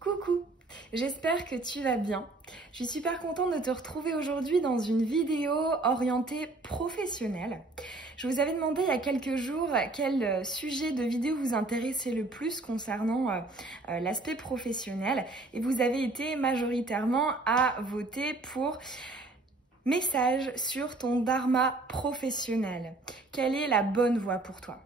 Coucou, j'espère que tu vas bien. Je suis super contente de te retrouver aujourd'hui dans une vidéo orientée professionnelle. Je vous avais demandé il y a quelques jours quel sujet de vidéo vous intéressait le plus concernant l'aspect professionnel et vous avez été majoritairement à voter pour message sur ton dharma professionnel. Quelle est la bonne voie pour toi ?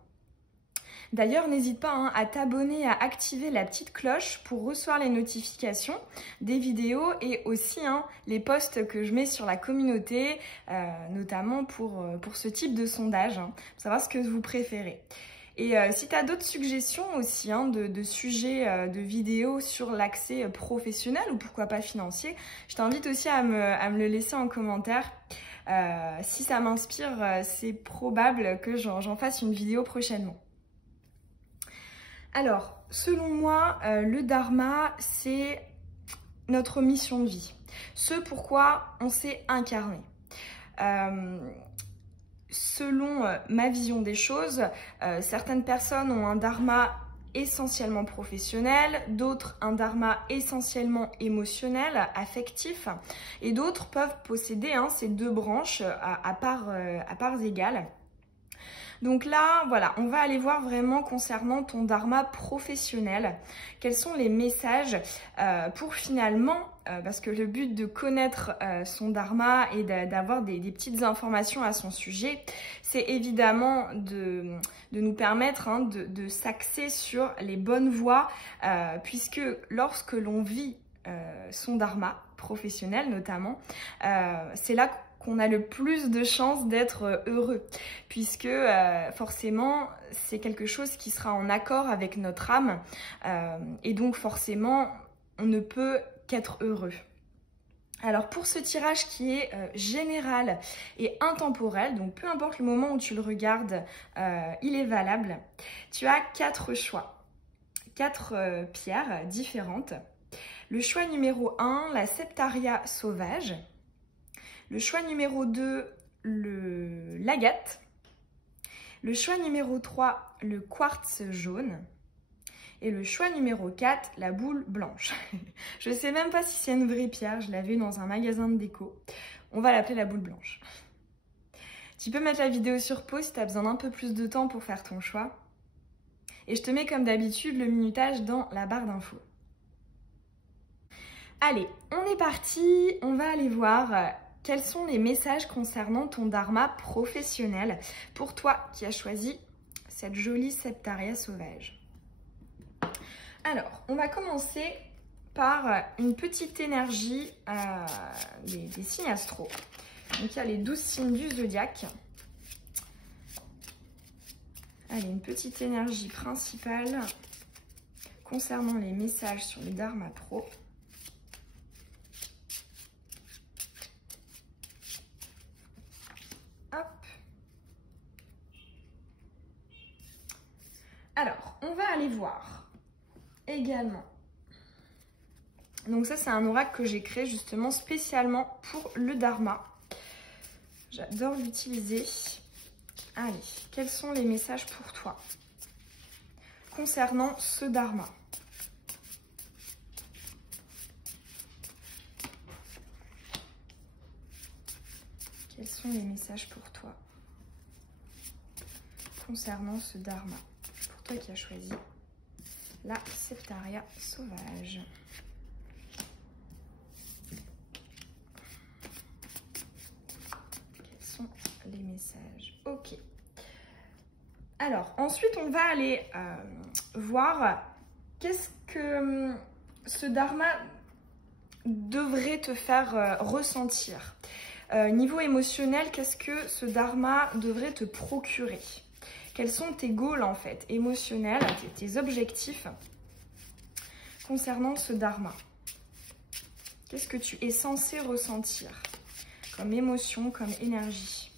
D'ailleurs, n'hésite pas à t'abonner, à activer la petite cloche pour recevoir les notifications des vidéos et aussi les posts que je mets sur la communauté, notamment pour ce type de sondage, pour savoir ce que vous préférez. Et si tu as d'autres suggestions aussi de sujets de vidéos sur l'accès professionnel ou pourquoi pas financier, je t'invite aussi à me le laisser en commentaire. Si ça m'inspire, c'est probable que j'en fasse une vidéo prochainement. Alors, selon moi, le dharma, c'est notre mission de vie. Ce pourquoi on s'est incarné. Selon ma vision des choses, certaines personnes ont un dharma essentiellement professionnel, d'autres un dharma essentiellement émotionnel, affectif, et d'autres peuvent posséder ces deux branches à parts égales. Donc là, voilà, on va aller voir vraiment concernant ton dharma professionnel, quels sont les messages pour finalement, parce que le but de connaître son dharma et d'avoir des petites informations à son sujet, c'est évidemment de nous permettre de s'axer sur les bonnes voies, puisque lorsque l'on vit son dharma professionnel notamment, c'est là qu'on a le plus de chances d'être heureux, puisque forcément c'est quelque chose qui sera en accord avec notre âme et donc forcément on ne peut qu'être heureux. Alors pour ce tirage qui est général et intemporel, donc peu importe le moment où tu le regardes, il est valable, tu as 4 choix, 4 pierres différentes. Le choix numéro 1, la septaria sauvage. Le choix numéro 2, l'agate. Le choix numéro 3, le quartz jaune. Et le choix numéro 4, la boule blanche. Je ne sais même pas si c'est une vraie pierre, je l'avais dans un magasin de déco. On va l'appeler la boule blanche. Tu peux mettre la vidéo sur pause si tu as besoin d'un peu plus de temps pour faire ton choix. Et je te mets comme d'habitude le minutage dans la barre d'infos. Allez, on est parti, on va aller voir quels sont les messages concernant ton dharma professionnel pour toi qui as choisi cette jolie septaria sauvage. Alors, on va commencer par une petite énergie des signes astro. Donc, il y a les 12 signes du zodiaque. Allez, une petite énergie principale concernant les messages sur le dharma pro. Alors, on va aller voir également. Donc ça, c'est un oracle que j'ai créé justement spécialement pour le dharma. J'adore l'utiliser. Allez, quels sont les messages pour toi concernant ce dharma? Quels sont les messages pour toi concernant ce dharma? Toi qui as choisi la septaria sauvage. Quels sont les messages? Ok. Alors, ensuite, on va aller voir qu'est-ce que ce dharma devrait te faire ressentir. Niveau émotionnel, qu'est-ce que ce dharma devrait te procurer? Quels sont tes goals en fait, émotionnels, tes objectifs concernant ce dharma? Qu'est-ce que tu es censé ressentir comme émotion, comme énergie?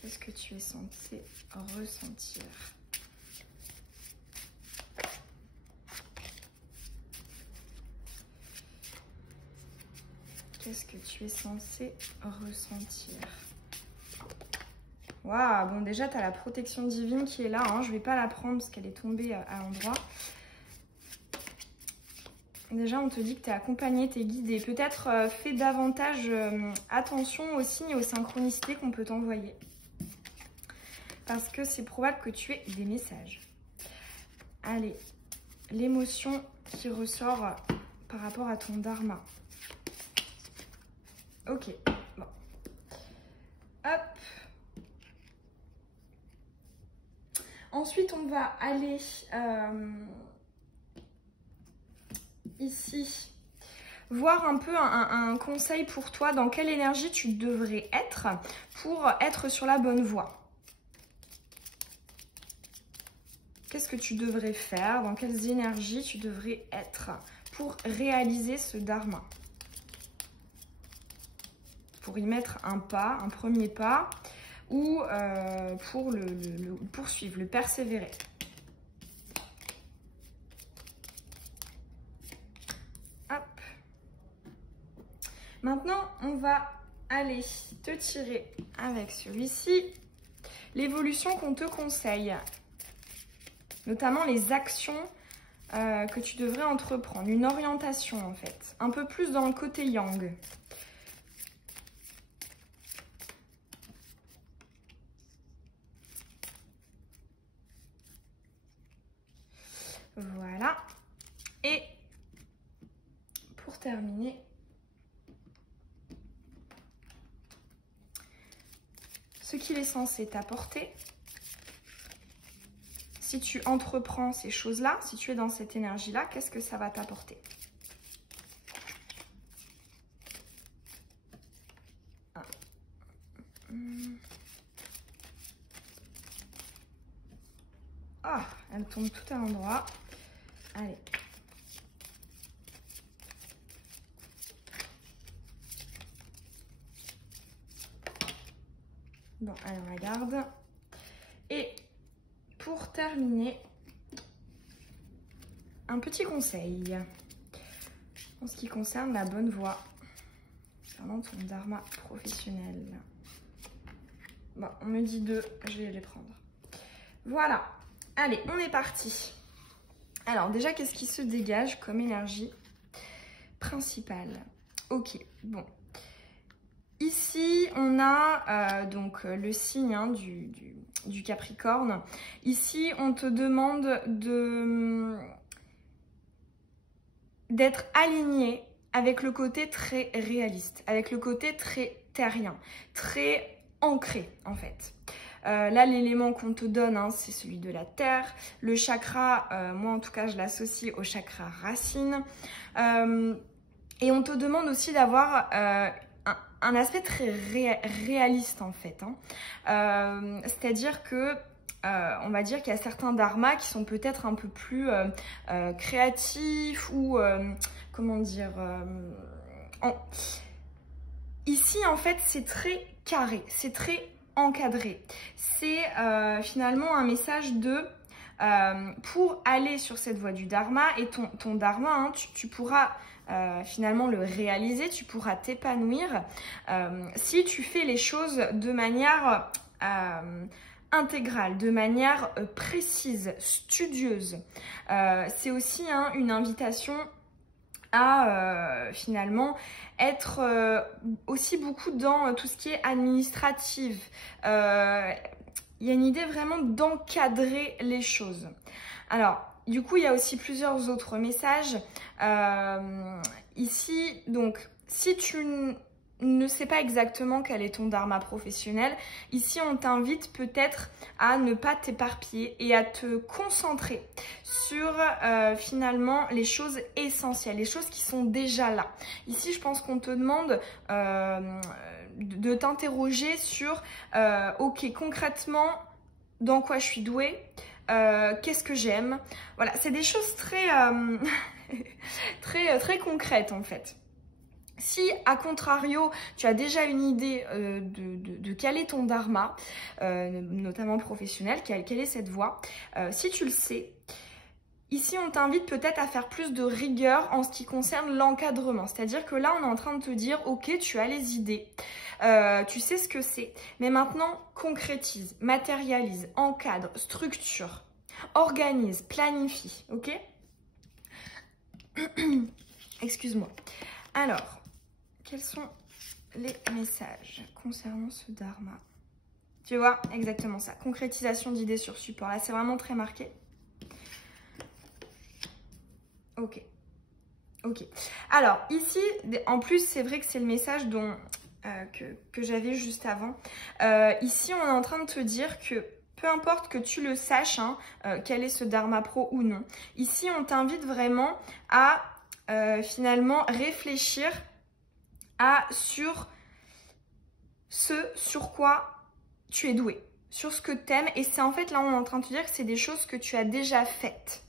Qu'est-ce que tu es censé ressentir? Qu'est-ce que tu es censé ressentir? Waouh, bon déjà tu as la protection divine qui est là, hein. Je vais pas la prendre parce qu'elle est tombée à l'endroit. Déjà on te dit que tu es accompagné, tu es guidé. Peut-être fais davantage attention aux signes et aux synchronicités qu'on peut t'envoyer. Parce que c'est probable que tu aies des messages. Allez, l'émotion qui ressort par rapport à ton dharma. Ok, bon. Hop. Ensuite, on va aller ici, voir un peu un conseil pour toi, dans quelle énergie tu devrais être pour être sur la bonne voie. Qu'est-ce que tu devrais faire, dans quelles énergies tu devrais être pour réaliser ce dharma. Pour y mettre un pas, un premier pas, ou pour le poursuivre, le persévérer. Hop. Maintenant, on va aller te tirer avec celui-ci l'évolution qu'on te conseille, notamment les actions que tu devrais entreprendre, une orientation en fait, un peu plus dans le côté yang. Voilà. Et pour terminer, ce qu'il est censé t'apporter, si tu entreprends ces choses-là, si tu es dans cette énergie-là, qu'est-ce que ça va t'apporter? Ah, elle tombe tout à l'endroit. Allez. Bon, allez, on la garde. Et pour terminer, un petit conseil en ce qui concerne la bonne voie concernant ton dharma professionnel. Bon, on me dit 2, je vais les prendre. Voilà, allez, on est parti. Alors déjà, qu'est-ce qui se dégage comme énergie principale? Ok, bon. Ici, on a donc le signe hein, du Capricorne. Ici, on te demande d'être aligné avec le côté très réaliste, avec le côté très terrien, très ancré en fait. Là, l'élément qu'on te donne, hein, c'est celui de la terre. Le chakra, moi en tout cas, je l'associe au chakra racine. Et on te demande aussi d'avoir un aspect très réaliste en fait. Hein. C'est-à-dire que on va dire qu'il y a certains dharmas qui sont peut-être un peu plus créatifs ou comment dire ici en fait c'est très carré, c'est très encadré. C'est finalement un message de pour aller sur cette voie du dharma et ton dharma, hein, tu pourras finalement le réaliser, tu pourras t'épanouir si tu fais les choses de manière intégrale, de manière précise, studieuse. C'est aussi hein, une invitation à finalement être aussi beaucoup dans tout ce qui est administratif. Il y a une idée vraiment d'encadrer les choses. Alors, du coup, il y a aussi plusieurs autres messages. Ici, donc, si tu ne sais pas exactement quel est ton dharma professionnel, ici, on t'invite peut-être à ne pas t'éparpiller et à te concentrer sur finalement les choses essentielles, les choses qui sont déjà là. Ici, je pense qu'on te demande de t'interroger sur ok, concrètement, dans quoi je suis douée, qu'est-ce que j'aime. Voilà, c'est des choses très, très concrètes en fait. Si, à contrario, tu as déjà une idée de quel est ton dharma, notamment professionnel, quelle est cette voie, si tu le sais, Ici, on t'invite peut-être à faire plus de rigueur en ce qui concerne l'encadrement. C'est-à-dire que là, on est en train de te dire, ok, tu as les idées, tu sais ce que c'est, mais maintenant, concrétise, matérialise, encadre, structure, organise, planifie, ok? Excuse-moi. Alors, quels sont les messages concernant ce dharma? Tu vois, exactement ça. Concrétisation d'idées sur support. Là, c'est vraiment très marqué. Ok. Ok. Alors, ici, en plus, c'est vrai que c'est le message que j'avais juste avant. Ici, on est en train de te dire que peu importe que tu le saches, hein, quel est ce Dharma Pro ou non, ici, on t'invite vraiment à finalement réfléchir sur ce sur quoi tu es doué, sur ce que tu aimes. Et c'est en fait, là, on est en train de te dire que c'est des choses que tu as déjà faites.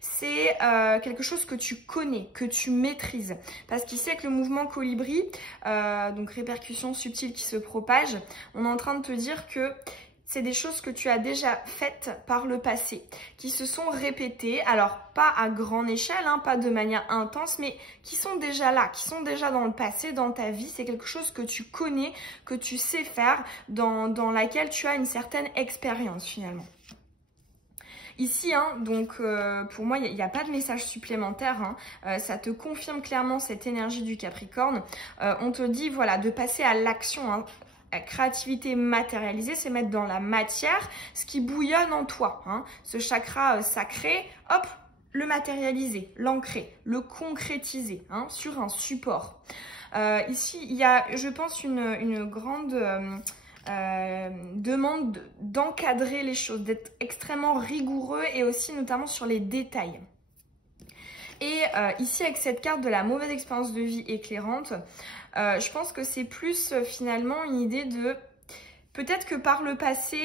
C'est quelque chose que tu connais, que tu maîtrises. Parce qu'ici, avec le mouvement colibri, donc répercussion subtile qui se propage, on est en train de te dire que c'est des choses que tu as déjà faites par le passé, qui se sont répétées, alors pas à grande échelle, hein, pas de manière intense, mais qui sont déjà là, qui sont déjà dans le passé, dans ta vie. C'est quelque chose que tu connais, que tu sais faire, dans laquelle tu as une certaine expérience finalement. Ici, hein, donc pour moi, il n'y a pas de message supplémentaire. Hein. Ça te confirme clairement cette énergie du Capricorne. On te dit, voilà, de passer à l'action. Hein. La créativité matérialisée, c'est mettre dans la matière ce qui bouillonne en toi. Hein. Ce chakra sacré, hop, le matérialiser, l'ancrer, le concrétiser hein, sur un support. Ici, il y a, je pense, une grande... demande d'encadrer les choses, d'être extrêmement rigoureux et aussi notamment sur les détails. Et ici avec cette carte de la mauvaise expérience de vie éclairante, je pense que c'est plus finalement une idée de... Peut-être que par le passé,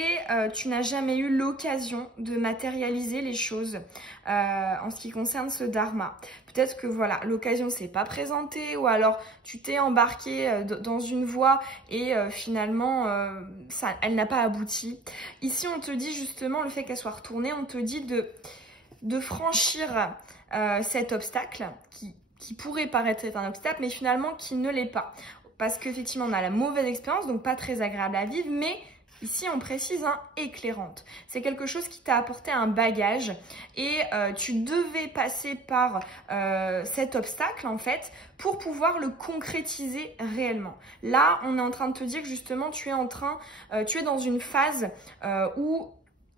tu n'as jamais eu l'occasion de matérialiser les choses en ce qui concerne ce dharma. Peut-être que voilà, l'occasion s'est pas présentée ou alors tu t'es embarqué dans une voie et finalement elle n'a pas abouti. Ici, on te dit justement, le fait qu'elle soit retournée, on te dit de franchir cet obstacle qui pourrait paraître être un obstacle, mais finalement qui ne l'est pas. Parce qu'effectivement, on a la mauvaise expérience, donc pas très agréable à vivre, mais ici, on précise éclairante. C'est quelque chose qui t'a apporté un bagage et tu devais passer par cet obstacle, en fait, pour pouvoir le concrétiser réellement. Là, on est en train de te dire que justement, tu es dans une phase où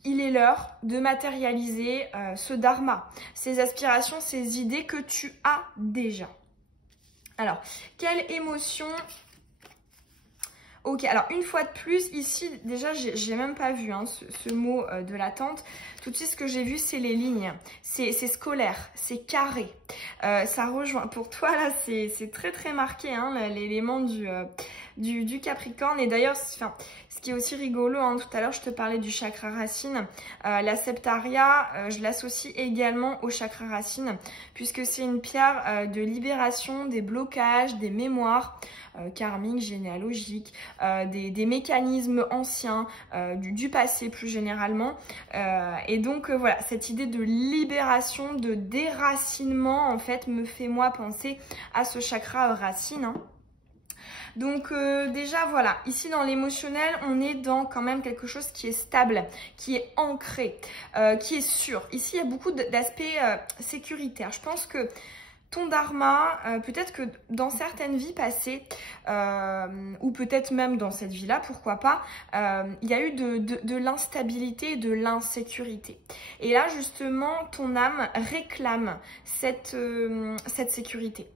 il est l'heure de matérialiser ce dharma, ces aspirations, ces idées que tu as déjà. Alors, quelle émotion? Ok, alors une fois de plus, ici, déjà, j'ai même pas vu hein, ce mot de l'attente. Tout de suite, ce que j'ai vu, c'est les lignes. C'est scolaire, c'est carré. Ça rejoint. Pour toi, là, c'est très, très marqué, hein, l'élément du Capricorne. Et d'ailleurs, ce qui est aussi rigolo, hein, tout à l'heure, je te parlais du chakra racine. La septaria, je l'associe également au chakra racine, puisque c'est une pierre de libération des blocages, des mémoires karmiques, généalogiques, des mécanismes anciens, du passé plus généralement. Et donc voilà, cette idée de libération, de déracinement en fait me fait moi penser à ce chakra racine. Hein. Donc déjà voilà, ici dans l'émotionnel, on est dans quand même quelque chose qui est stable, qui est ancré, qui est sûr. Ici il y a beaucoup d'aspects sécuritaires. Je pense que ton dharma, peut-être que dans certaines vies passées, ou peut-être même dans cette vie-là, pourquoi pas, il y a eu de l'instabilité, de l'insécurité. Et là, justement, ton âme réclame cette sécurité.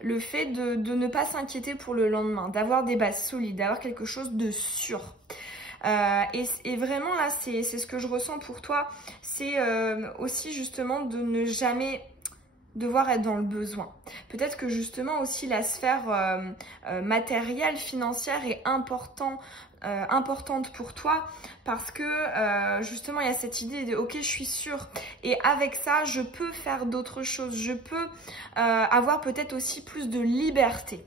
Le fait de ne pas s'inquiéter pour le lendemain, d'avoir des bases solides, d'avoir quelque chose de sûr. Et vraiment, là, c'est ce que je ressens pour toi. C'est aussi justement de ne jamais devoir être dans le besoin. Peut-être que justement aussi la sphère matérielle, financière est importante pour toi parce que justement il y a cette idée de ok, je suis sûre et avec ça je peux faire d'autres choses, je peux avoir peut-être aussi plus de liberté.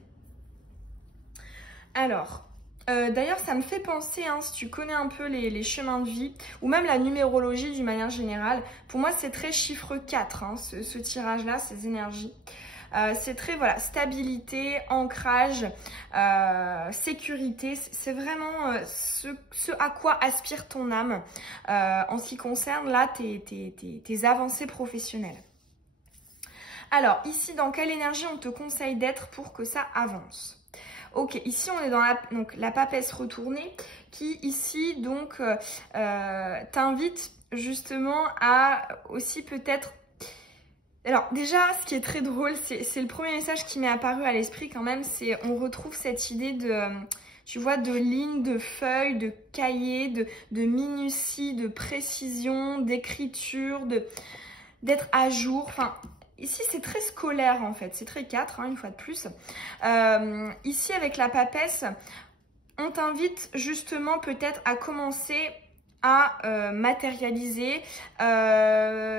Alors D'ailleurs, ça me fait penser, hein, si tu connais un peu les chemins de vie, ou même la numérologie d'une manière générale, pour moi c'est très chiffre 4, hein, ce tirage-là, ces énergies. C'est très, voilà, stabilité, ancrage, sécurité. C'est vraiment ce à quoi aspire ton âme en ce qui concerne là tes avancées professionnelles. Alors, ici, dans quelle énergie on te conseille d'être pour que ça avance? Ok, ici on est dans la papesse retournée qui ici donc t'invite justement à aussi peut-être... Alors déjà, ce qui est très drôle, c'est le premier message qui m'est apparu à l'esprit quand même, c'est on retrouve cette idée de, tu vois, de lignes, de feuilles, de cahiers, de minutie, de précision, d'écriture, d'être à jour, enfin... Ici, c'est très scolaire en fait, c'est très 4, hein, une fois de plus. Ici, avec la papesse, on t'invite justement peut-être à commencer à matérialiser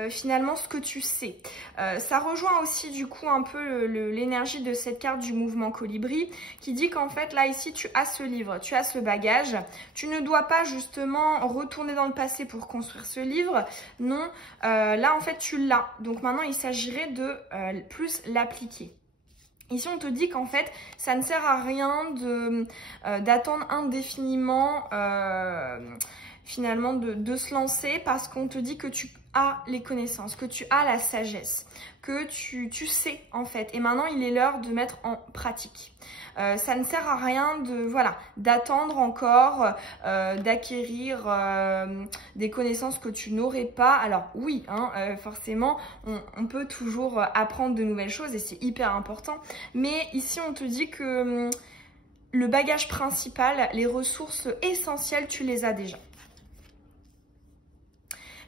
finalement ce que tu sais. Ça rejoint aussi du coup un peu l'énergie de cette carte du mouvement colibri qui dit qu'en fait là ici tu as ce livre, tu as ce bagage, tu ne dois pas justement retourner dans le passé pour construire ce livre, non, là en fait tu l'as, donc maintenant il s'agirait de plus l'appliquer. Ici, on te dit qu'en fait, ça ne sert à rien d'attendre indéfiniment finalement de se lancer parce qu'on te dit que tu as les connaissances, que tu as la sagesse, que tu sais en fait. Et maintenant, il est l'heure de mettre en pratique. Ça ne sert à rien d'attendre encore, d'acquérir des connaissances que tu n'aurais pas. Alors oui, hein, forcément, on peut toujours apprendre de nouvelles choses et c'est hyper important. Mais ici, on te dit que le bagage principal, les ressources essentielles, tu les as déjà.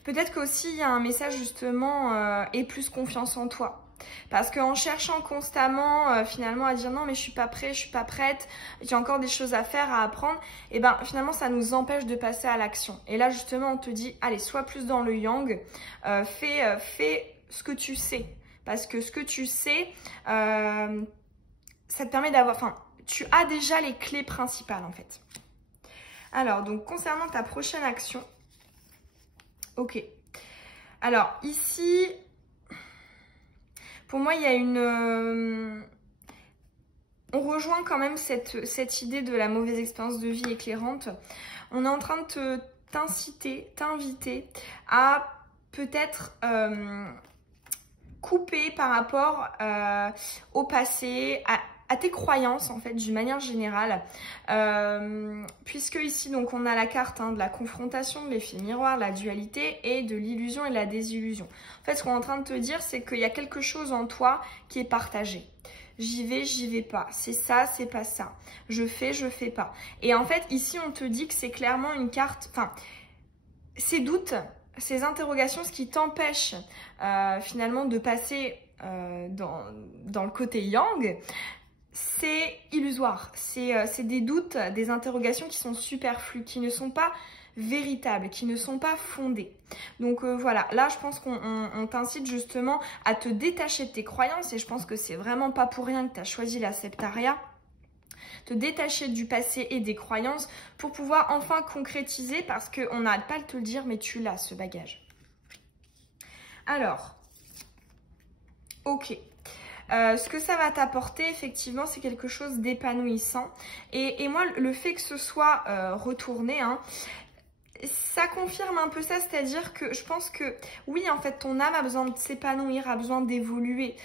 Peut-être qu'aussi il y a un message justement aie plus confiance en toi. Parce qu'en cherchant constamment finalement à dire non mais je suis pas prêt, je suis pas prête, il y a encore des choses à faire, à apprendre, et ben finalement ça nous empêche de passer à l'action. Et là justement on te dit allez sois plus dans le yang, fais ce que tu sais. Parce que ce que tu sais, ça te permet d'avoir, enfin tu as déjà les clés principales en fait. Alors donc concernant ta prochaine action, ok. Alors ici, pour moi, il y a une... on rejoint quand même cette idée de la mauvaise expérience de vie éclairante. On est en train de t'inviter à peut-être couper par rapport au passé, à tes croyances en fait d'une manière générale, puisque ici donc on a la carte de la confrontation, de l'effet miroir, la dualité et de l'illusion et de la désillusion. En fait ce qu'on est en train de te dire c'est qu'il y a quelque chose en toi qui est partagé. J'y vais pas, c'est ça, c'est pas ça, je fais pas. Et en fait ici on te dit que c'est clairement une carte, enfin ces doutes, ces interrogations, ce qui t'empêche finalement de passer dans le côté yang, c'est illusoire, c'est des doutes, des interrogations qui sont superflues, qui ne sont pas véritables, qui ne sont pas fondées. Donc voilà, là je pense qu'on t'incite justement à te détacher de tes croyances et je pense que c'est vraiment pas pour rien que tu as choisi la septaria. Te détacher du passé et des croyances pour pouvoir enfin concrétiser parce qu'on n'arrête pas de te le dire mais tu l'as ce bagage. Alors, ok. Ce que ça va t'apporter, effectivement, c'est quelque chose d'épanouissant. Et moi, le fait que ce soit retourné, ça confirme un peu ça, c'est-à-dire que je pense que oui, en fait, ton âme a besoin de s'épanouir, a besoin d'évoluer,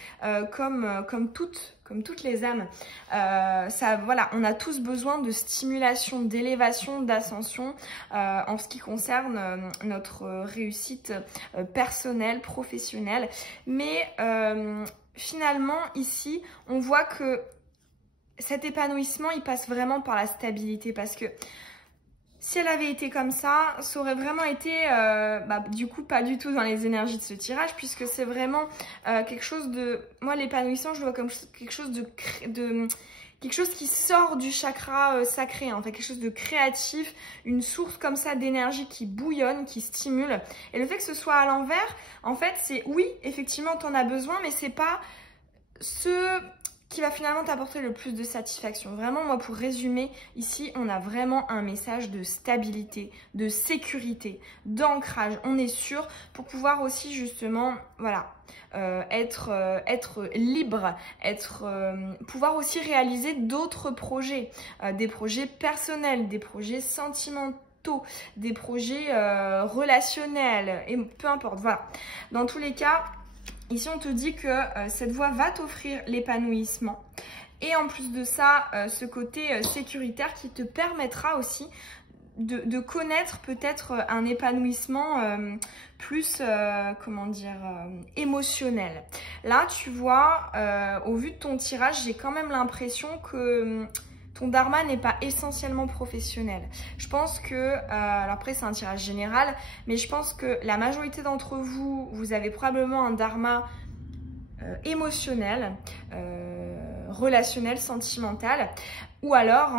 comme toutes les âmes. Voilà, on a tous besoin de stimulation, d'élévation, d'ascension en ce qui concerne notre réussite personnelle, professionnelle. Mais finalement, ici, on voit que cet épanouissement, il passe vraiment par la stabilité parce que si elle avait été comme ça aurait vraiment été, du coup, pas du tout dans les énergies de ce tirage puisque c'est vraiment quelque chose de... Moi, l'épanouissement, je le vois comme quelque chose quelque chose qui sort du chakra sacré, en fait, quelque chose de créatif, une source comme ça d'énergie qui bouillonne, qui stimule. Et le fait que ce soit à l'envers, en fait, c'est oui, effectivement, t'en as besoin, mais c'est pas qui va finalement t'apporter le plus de satisfaction. Vraiment, moi, pour résumer, ici, on a vraiment un message de stabilité, de sécurité, d'ancrage. On est sûr pour pouvoir aussi, justement, voilà, être libre, pouvoir aussi réaliser d'autres projets, des projets personnels, des projets sentimentaux, des projets relationnels, et peu importe, voilà. Dans tous les cas, ici, on te dit que cette voie va t'offrir l'épanouissement. Et en plus de ça, ce côté sécuritaire qui te permettra aussi de connaître peut-être un épanouissement plus, comment dire, émotionnel. Là, tu vois, au vu de ton tirage, j'ai quand même l'impression que ton dharma n'est pas essentiellement professionnel. Je pense que, alors après c'est un tirage général, mais je pense que la majorité d'entre vous, vous avez probablement un dharma émotionnel, relationnel, sentimental, ou alors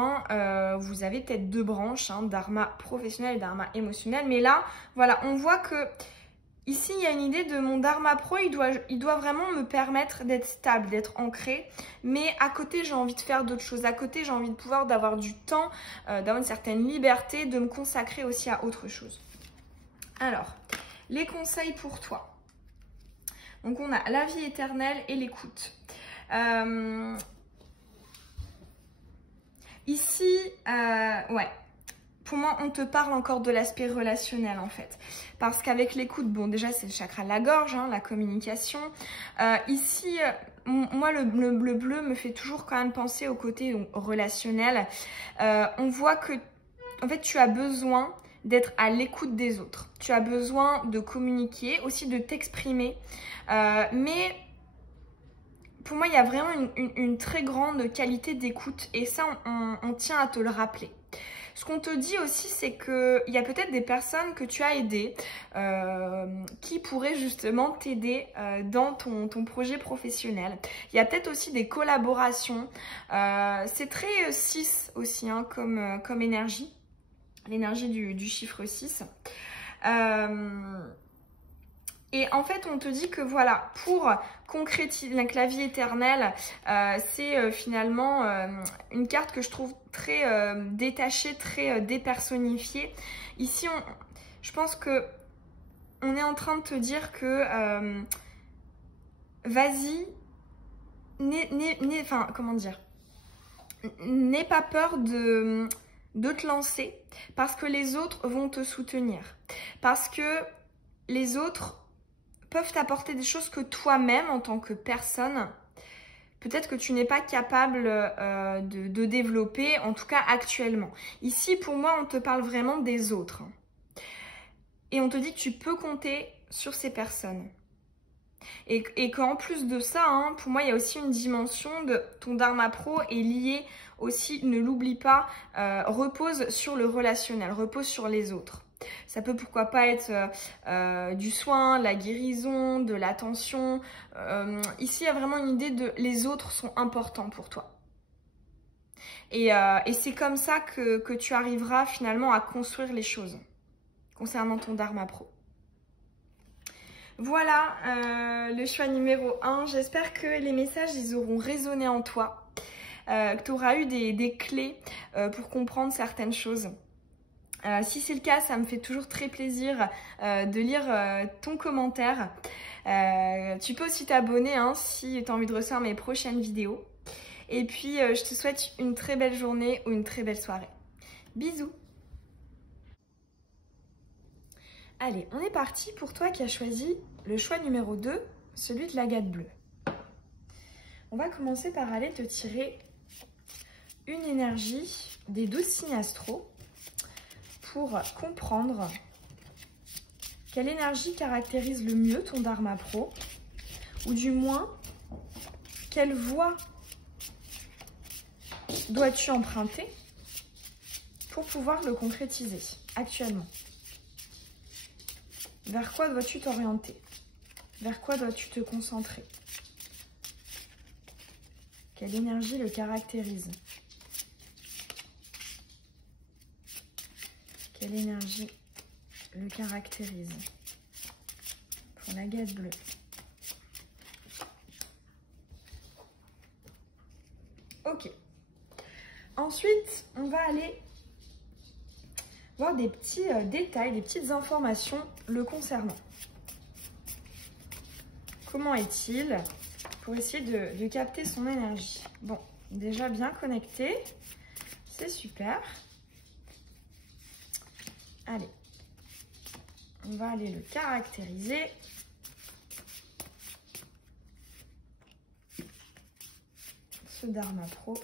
vous avez peut-être deux branches, dharma professionnel et dharma émotionnel. Mais là, voilà, on voit que ici, il y a une idée de mon dharma pro, il doit vraiment me permettre d'être stable, d'être ancré. Mais à côté, j'ai envie de faire d'autres choses. À côté, j'ai envie de pouvoir d'avoir du temps, d'avoir une certaine liberté, de me consacrer aussi à autre chose. Alors, les conseils pour toi. Donc, on a la vie éternelle et l'écoute. Ici, ouais. Pour moi, on te parle encore de l'aspect relationnel en fait. Parce qu'avec l'écoute, bon déjà c'est le chakra de la gorge, la communication. Ici, moi le bleu me fait toujours quand même penser au côté relationnel. On voit que en fait tu as besoin d'être à l'écoute des autres. Tu as besoin de communiquer, aussi de t'exprimer. Mais pour moi, il y a vraiment une très grande qualité d'écoute et ça, on tient à te le rappeler. Ce qu'on te dit aussi, c'est qu'il y a peut-être des personnes que tu as aidées qui pourraient justement t'aider dans ton projet professionnel. Il y a peut-être aussi des collaborations. C'est très 6 aussi comme énergie, l'énergie du chiffre 6. Et en fait, on te dit que voilà, pour concrétiser la vie éternelle, c'est finalement une carte que je trouve très détachée, très dépersonnifiée. Ici, je pense que on est en train de te dire que vas-y, enfin, comment dire, n'aie pas peur de te lancer parce que les autres vont te soutenir. Parce que les autres peuvent t'apporter des choses que toi-même, en tant que personne, peut-être que tu n'es pas capable de développer, en tout cas actuellement. Ici, pour moi, on te parle vraiment des autres. Et on te dit que tu peux compter sur ces personnes. Et qu'en plus de ça, pour moi, il y a aussi une dimension de ton dharma pro est lié aussi, ne l'oublie pas, repose sur le relationnel, repose sur les autres. Ça peut pourquoi pas être du soin, la guérison, de l'attention. Ici, il y a vraiment une idée de les autres sont importants pour toi. Et c'est comme ça que tu arriveras finalement à construire les choses concernant ton dharma pro. Voilà le choix numéro 1. J'espère que les messages ils auront résonné en toi, que tu auras eu des clés pour comprendre certaines choses. Si c'est le cas, ça me fait toujours très plaisir de lire ton commentaire. Tu peux aussi t'abonner si tu as envie de recevoir mes prochaines vidéos. Et puis, je te souhaite une très belle journée ou une très belle soirée. Bisous! Allez, on est parti pour toi qui as choisi le choix numéro 2, celui de l'agate bleue. On va commencer par aller te tirer une énergie des 12 signes astro pour comprendre quelle énergie caractérise le mieux ton dharma pro, ou du moins, quelle voie dois-tu emprunter pour pouvoir le concrétiser actuellement. Vers quoi dois-tu t'orienter? Vers quoi dois-tu te concentrer? Quelle énergie le caractérise? Quelle énergie le caractérise pour l'agate bleue? Ensuite, on va aller voir des petits détails, des petites informations le concernant. Comment est-il? Pour essayer de capter son énergie. Bon, déjà bien connecté, c'est super. Allez, on va aller le caractériser. Ce Dharma Pro.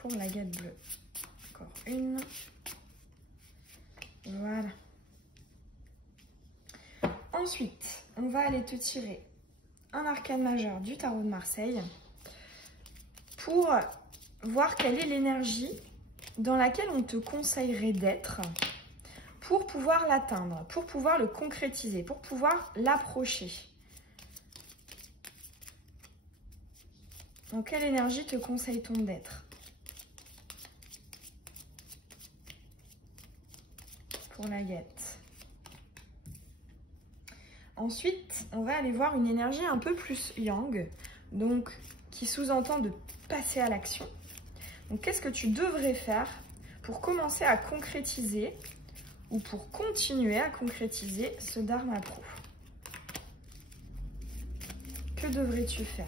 Pour l'agate bleue, encore une. Voilà. Ensuite, on va aller te tirer un arcane majeur du tarot de Marseille pour voir quelle est l'énergie dans laquelle on te conseillerait d'être pour pouvoir l'atteindre, pour pouvoir le concrétiser, pour pouvoir l'approcher. Dans quelle énergie te conseille-t-on d'être? Pour la guette. Ensuite, on va aller voir une énergie un peu plus yang, donc qui sous-entend de passer à l'action. Donc, qu'est-ce que tu devrais faire pour commencer à concrétiser ou pour continuer à concrétiser ce Dharma Pro? Que devrais-tu faire?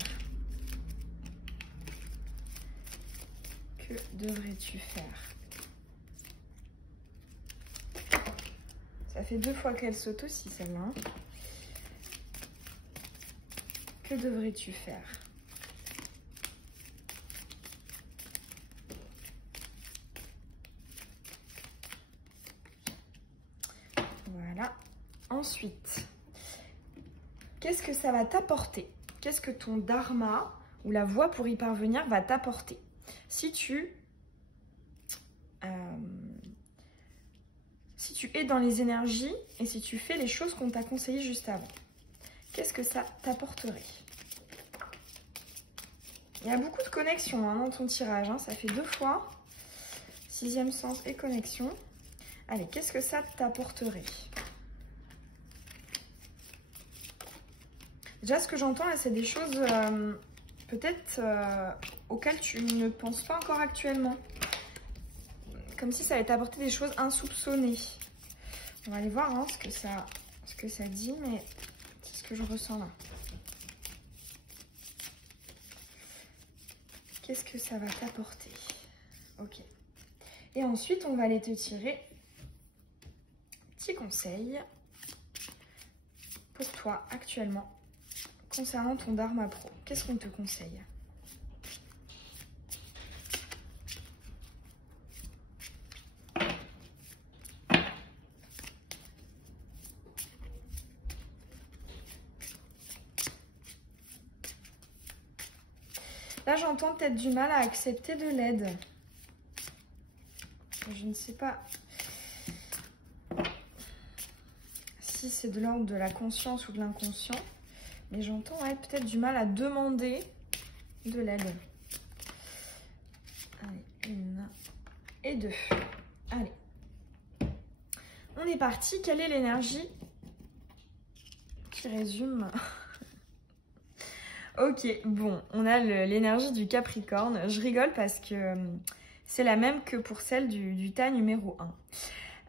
Que devrais-tu faire? Ça fait 2 fois qu'elle saute aussi, celle-là. Hein. Que devrais-tu faire? Voilà. Ensuite, qu'est-ce que ça va t'apporter? Qu'est-ce que ton dharma ou la voie pour y parvenir va t'apporter? Si tu es dans les énergies et si tu fais les choses qu'on t'a conseillées juste avant, qu'est-ce que ça t'apporterait? Il y a beaucoup de connexions dans ton tirage, hein, ça fait 2 fois. 6e sens et connexion. Allez, qu'est-ce que ça t'apporterait? Déjà, ce que j'entends là, c'est des choses peut-être auxquelles tu ne penses pas encore actuellement. Comme si ça allait t'apporter des choses insoupçonnées. On va aller voir hein, ce que ça dit, mais c'est ce que je ressens là. Qu'est-ce que ça va t'apporter? Ok. Et ensuite, on va aller te tirer petit conseil pour toi actuellement concernant ton Dharma Pro. Qu'est-ce qu'on te conseille? Là, j'entends peut-être du mal à accepter de l'aide. Je ne sais pas si c'est de l'ordre de la conscience ou de l'inconscient, mais j'entends ouais, peut-être du mal à demander de l'aide. Allez, 1 et 2. Allez. On est parti. Quelle est l'énergie qui résume? Ok, bon, on a l'énergie du Capricorne. Je rigole parce que c'est la même que pour celle du tas numéro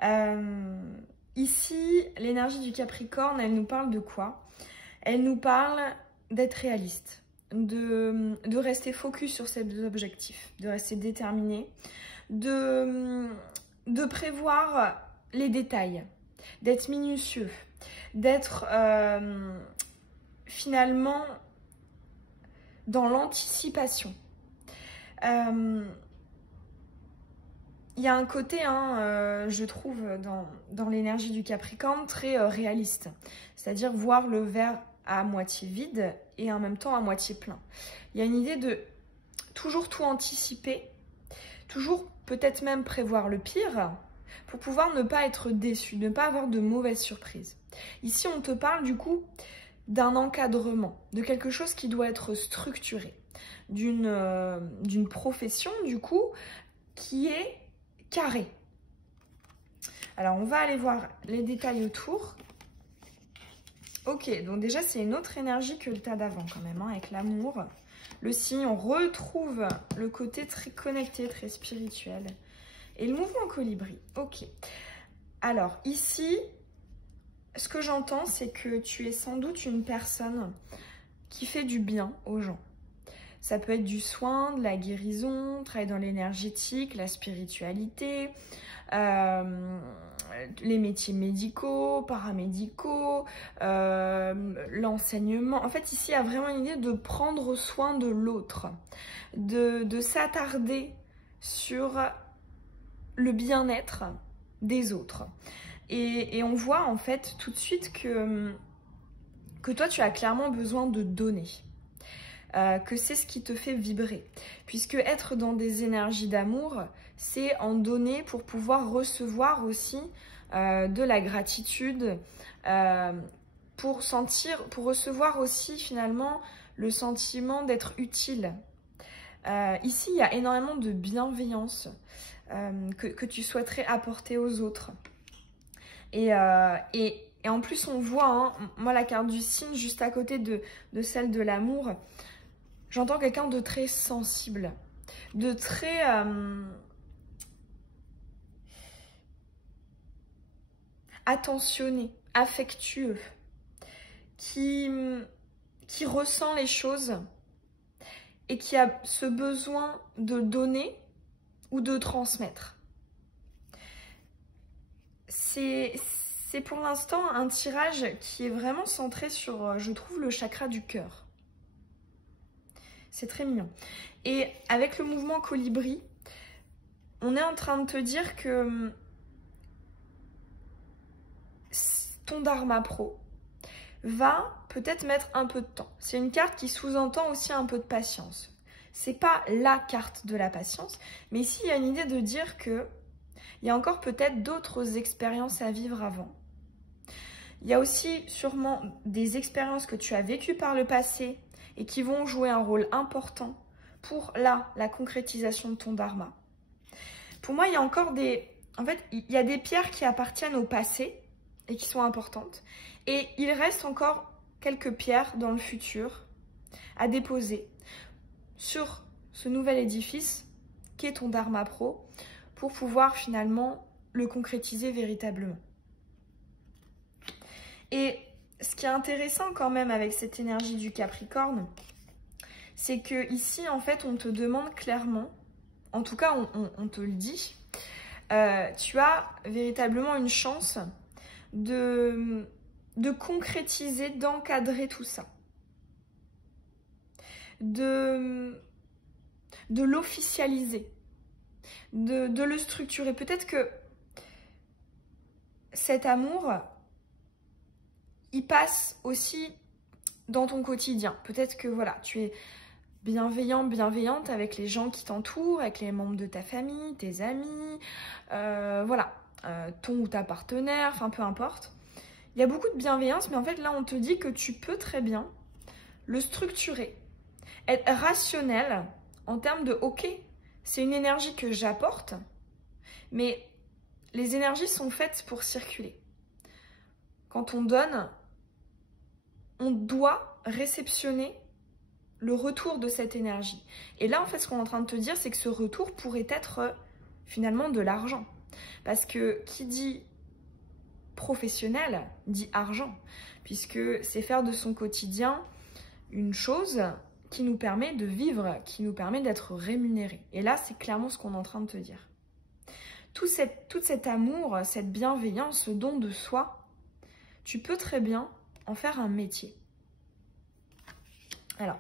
1. Ici, l'énergie du Capricorne, elle nous parle de quoi? Elle nous parle d'être réaliste, de rester focus sur ses objectifs, de rester déterminé, de prévoir les détails, d'être minutieux, d'être finalement dans l'anticipation. Il y a un côté, hein, je trouve, dans l'énergie du Capricorne, très réaliste. C'est-à-dire voir le verre à moitié vide et en même temps à moitié plein. Il y a une idée de toujours tout anticiper, toujours peut-être même prévoir le pire, pour pouvoir ne pas être déçu, ne pas avoir de mauvaises surprises. Ici, on te parle du coup d'un encadrement, de quelque chose qui doit être structuré, d'une profession du coup qui est carrée. Alors on va aller voir les détails autour. Ok, donc déjà c'est une autre énergie que le tas d'avant quand même, hein, avec l'amour. Le signe, on retrouve le côté très connecté, très spirituel. Et le mouvement colibri, ok. Alors ici, ce que j'entends, c'est que tu es sans doute une personne qui fait du bien aux gens. Ça peut être du soin, de la guérison, travailler dans l'énergétique, la spiritualité, les métiers médicaux, paramédicaux, l'enseignement. En fait, ici, il y a vraiment une idée de prendre soin de l'autre, de s'attarder sur le bien-être des autres. Et on voit en fait tout de suite que toi, tu as clairement besoin de donner. Que c'est ce qui te fait vibrer. Puisque être dans des énergies d'amour, c'est en donner pour pouvoir recevoir aussi de la gratitude, pour recevoir aussi finalement le sentiment d'être utile. Ici, il y a énormément de bienveillance que tu souhaiterais apporter aux autres. Et en plus, on voit, hein, moi, la carte du cygne, juste à côté de celle de l'amour, j'entends quelqu'un de très sensible, de très... attentionné, affectueux, qui ressent les choses et qui a ce besoin de donner ou de transmettre. C'est pour l'instant un tirage qui est vraiment centré sur, je trouve, le chakra du cœur. C'est très mignon. Et avec le mouvement colibri, on est en train de te dire que ton Dharma Pro va peut-être mettre un peu de temps. C'est une carte qui sous-entend aussi un peu de patience. C'est pas la carte de la patience, mais ici il y a une idée de dire que il y a encore peut-être d'autres expériences à vivre avant. Il y a aussi sûrement des expériences que tu as vécues par le passé et qui vont jouer un rôle important pour la concrétisation de ton Dharma. Pour moi, il y a encore en fait, il y a des pierres qui appartiennent au passé et qui sont importantes. Et il reste encore quelques pierres dans le futur à déposer sur ce nouvel édifice qui est ton Dharma Pro pour pouvoir finalement le concrétiser véritablement. Et ce qui est intéressant quand même avec cette énergie du Capricorne, c'est que ici en fait on te demande clairement, en tout cas on te le dit, tu as véritablement une chance de concrétiser, d'encadrer tout ça, de l'officialiser, de le structurer. Peut-être que cet amour, il passe aussi dans ton quotidien. Peut-être que voilà, tu es bienveillant, bienveillante avec les gens qui t'entourent, avec les membres de ta famille, tes amis, voilà, ton ou ta partenaire, enfin peu importe. Il y a beaucoup de bienveillance, mais en fait là on te dit que tu peux très bien le structurer, être rationnel en termes de ok, c'est une énergie que j'apporte, mais les énergies sont faites pour circuler. Quand on donne, on doit réceptionner le retour de cette énergie. Et là, en fait, ce qu'on est en train de te dire, c'est que ce retour pourrait être finalement de l'argent. Parce que qui dit professionnel dit argent, puisque c'est faire de son quotidien une chose qui nous permet de vivre, qui nous permet d'être rémunéré. Et là, c'est clairement ce qu'on est en train de te dire. Tout cet amour, cette bienveillance, ce don de soi, tu peux très bien en faire un métier. Alors,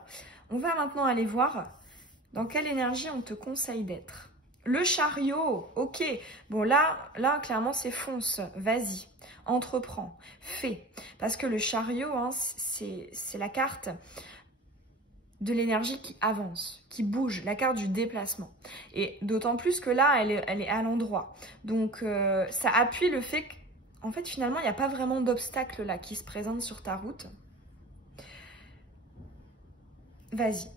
on va maintenant aller voir dans quelle énergie on te conseille d'être. Le chariot, ok. Bon, là clairement, c'est fonce, vas-y, entreprends, fais. Parce que le chariot, hein, c'est la carte de l'énergie qui avance, qui bouge, la carte du déplacement. Et d'autant plus que là, elle est à l'endroit. Donc, ça appuie le fait qu'en fait, finalement, il n'y a pas vraiment d'obstacle là qui se présente sur ta route. vas-y.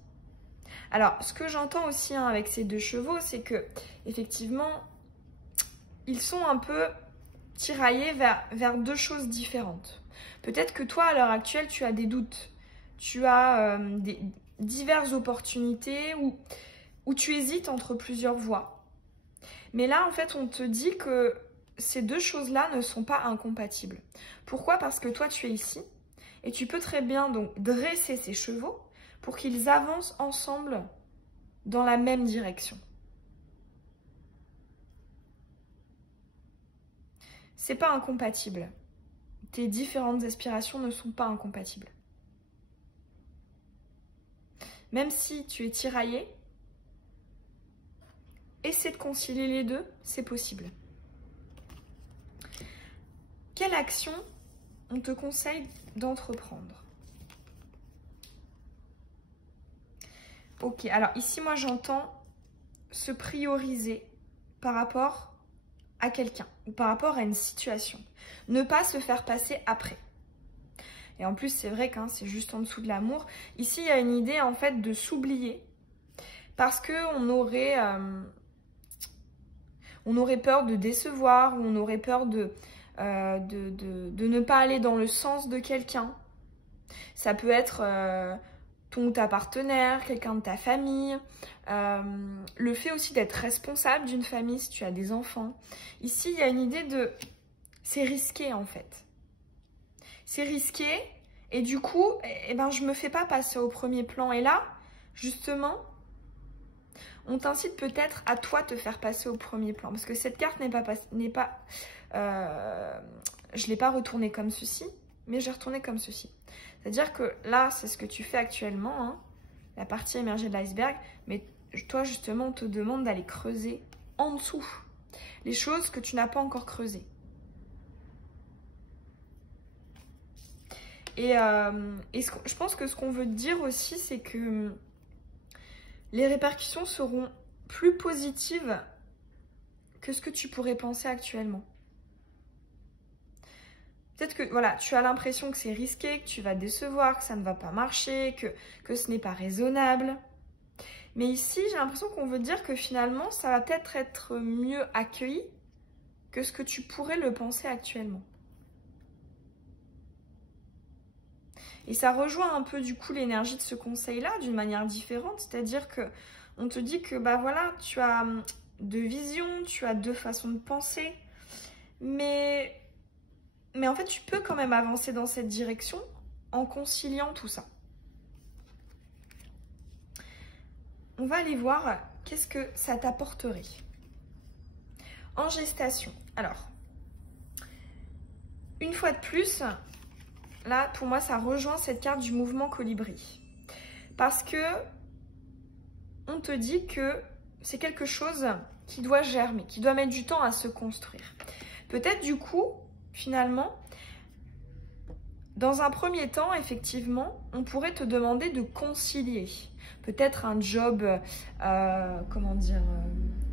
Alors, ce que j'entends aussi avec ces 2 chevaux, c'est que effectivement, ils sont un peu tiraillés vers 2 choses différentes. Peut-être que toi, à l'heure actuelle, tu as des doutes. Tu as diverses opportunités où tu hésites entre plusieurs voies. Mais là, en fait, on te dit que ces 2 choses-là ne sont pas incompatibles. Pourquoi? Parce que toi, tu es ici et tu peux très bien donc dresser ces chevaux pour qu'ils avancent ensemble dans la même direction. C'est pas incompatible. Tes différentes aspirations ne sont pas incompatibles. Même si tu es tiraillé, essaie de concilier les 2, c'est possible. Quelle action on te conseille d'entreprendre? Ok, alors ici, moi, j'entends se prioriser par rapport à quelqu'un ou par rapport à une situation. Ne pas se faire passer après. Et en plus, c'est vrai que c'est juste en dessous de l'amour. Ici, il y a une idée, en fait, de s'oublier. Parce qu'on aurait peur de décevoir, ou on aurait peur de ne pas aller dans le sens de quelqu'un. Ça peut être ton ou ta partenaire, quelqu'un de ta famille. Le fait aussi d'être responsable d'une famille si tu as des enfants. Ici, il y a une idée de... C'est risqué, en fait. C'est risqué. Et du coup, je me fais pas passer au premier plan. Et là, justement, on t'incite peut-être à toi te faire passer au premier plan. Parce que cette carte je l'ai pas retournée comme ceci, mais j'ai retourné comme ceci. C'est-à-dire que là, c'est ce que tu fais actuellement, la partie émergée de l'iceberg. Mais toi, justement, on te demande d'aller creuser en dessous les choses que tu n'as pas encore creusées. Et je pense que ce qu'on veut te dire aussi, c'est que les répercussions seront plus positives que ce que tu pourrais penser actuellement. Peut-être que voilà, tu as l'impression que c'est risqué, que tu vas décevoir, que ça ne va pas marcher, que ce n'est pas raisonnable. Mais ici, j'ai l'impression qu'on veut dire que finalement, ça va peut-être être mieux accueilli que ce que tu pourrais le penser actuellement. Et ça rejoint un peu du coup l'énergie de ce conseil-là d'une manière différente. C'est-à-dire que on te dit que voilà, tu as 2 visions, tu as 2 façons de penser. Mais en fait, tu peux quand même avancer dans cette direction en conciliant tout ça. On va aller voir qu'est-ce que ça t'apporterait. En gestation. Alors, une fois de plus, là, pour moi, ça rejoint cette carte du mouvement colibri. Parce que on te dit que c'est quelque chose qui doit germer, qui doit mettre du temps à se construire. Peut-être du coup, finalement, dans un premier temps, effectivement, on pourrait te demander de concilier. Peut-être un job,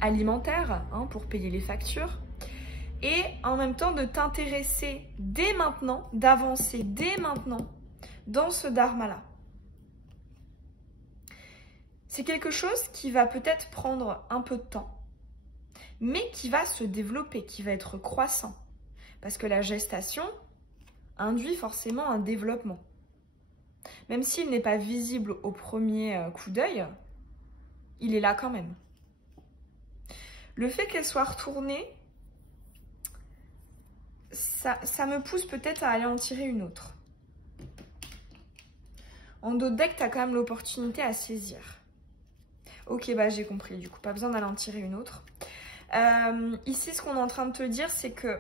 alimentaire, pour payer les factures. Et en même temps, de t'intéresser dès maintenant, d'avancer dès maintenant dans ce dharma-là. C'est quelque chose qui va peut-être prendre un peu de temps, mais qui va se développer, qui va être croissant. Parce que la gestation induit forcément un développement. Même s'il n'est pas visible au premier coup d'œil, il est là quand même. Le fait qu'elle soit retournée, ça me pousse peut-être à aller en tirer une autre. En dos de deck, tu as quand même l'opportunité à saisir. Ok, j'ai compris, du coup, pas besoin d'aller en tirer une autre. Ici, ce qu'on est en train de te dire, c'est que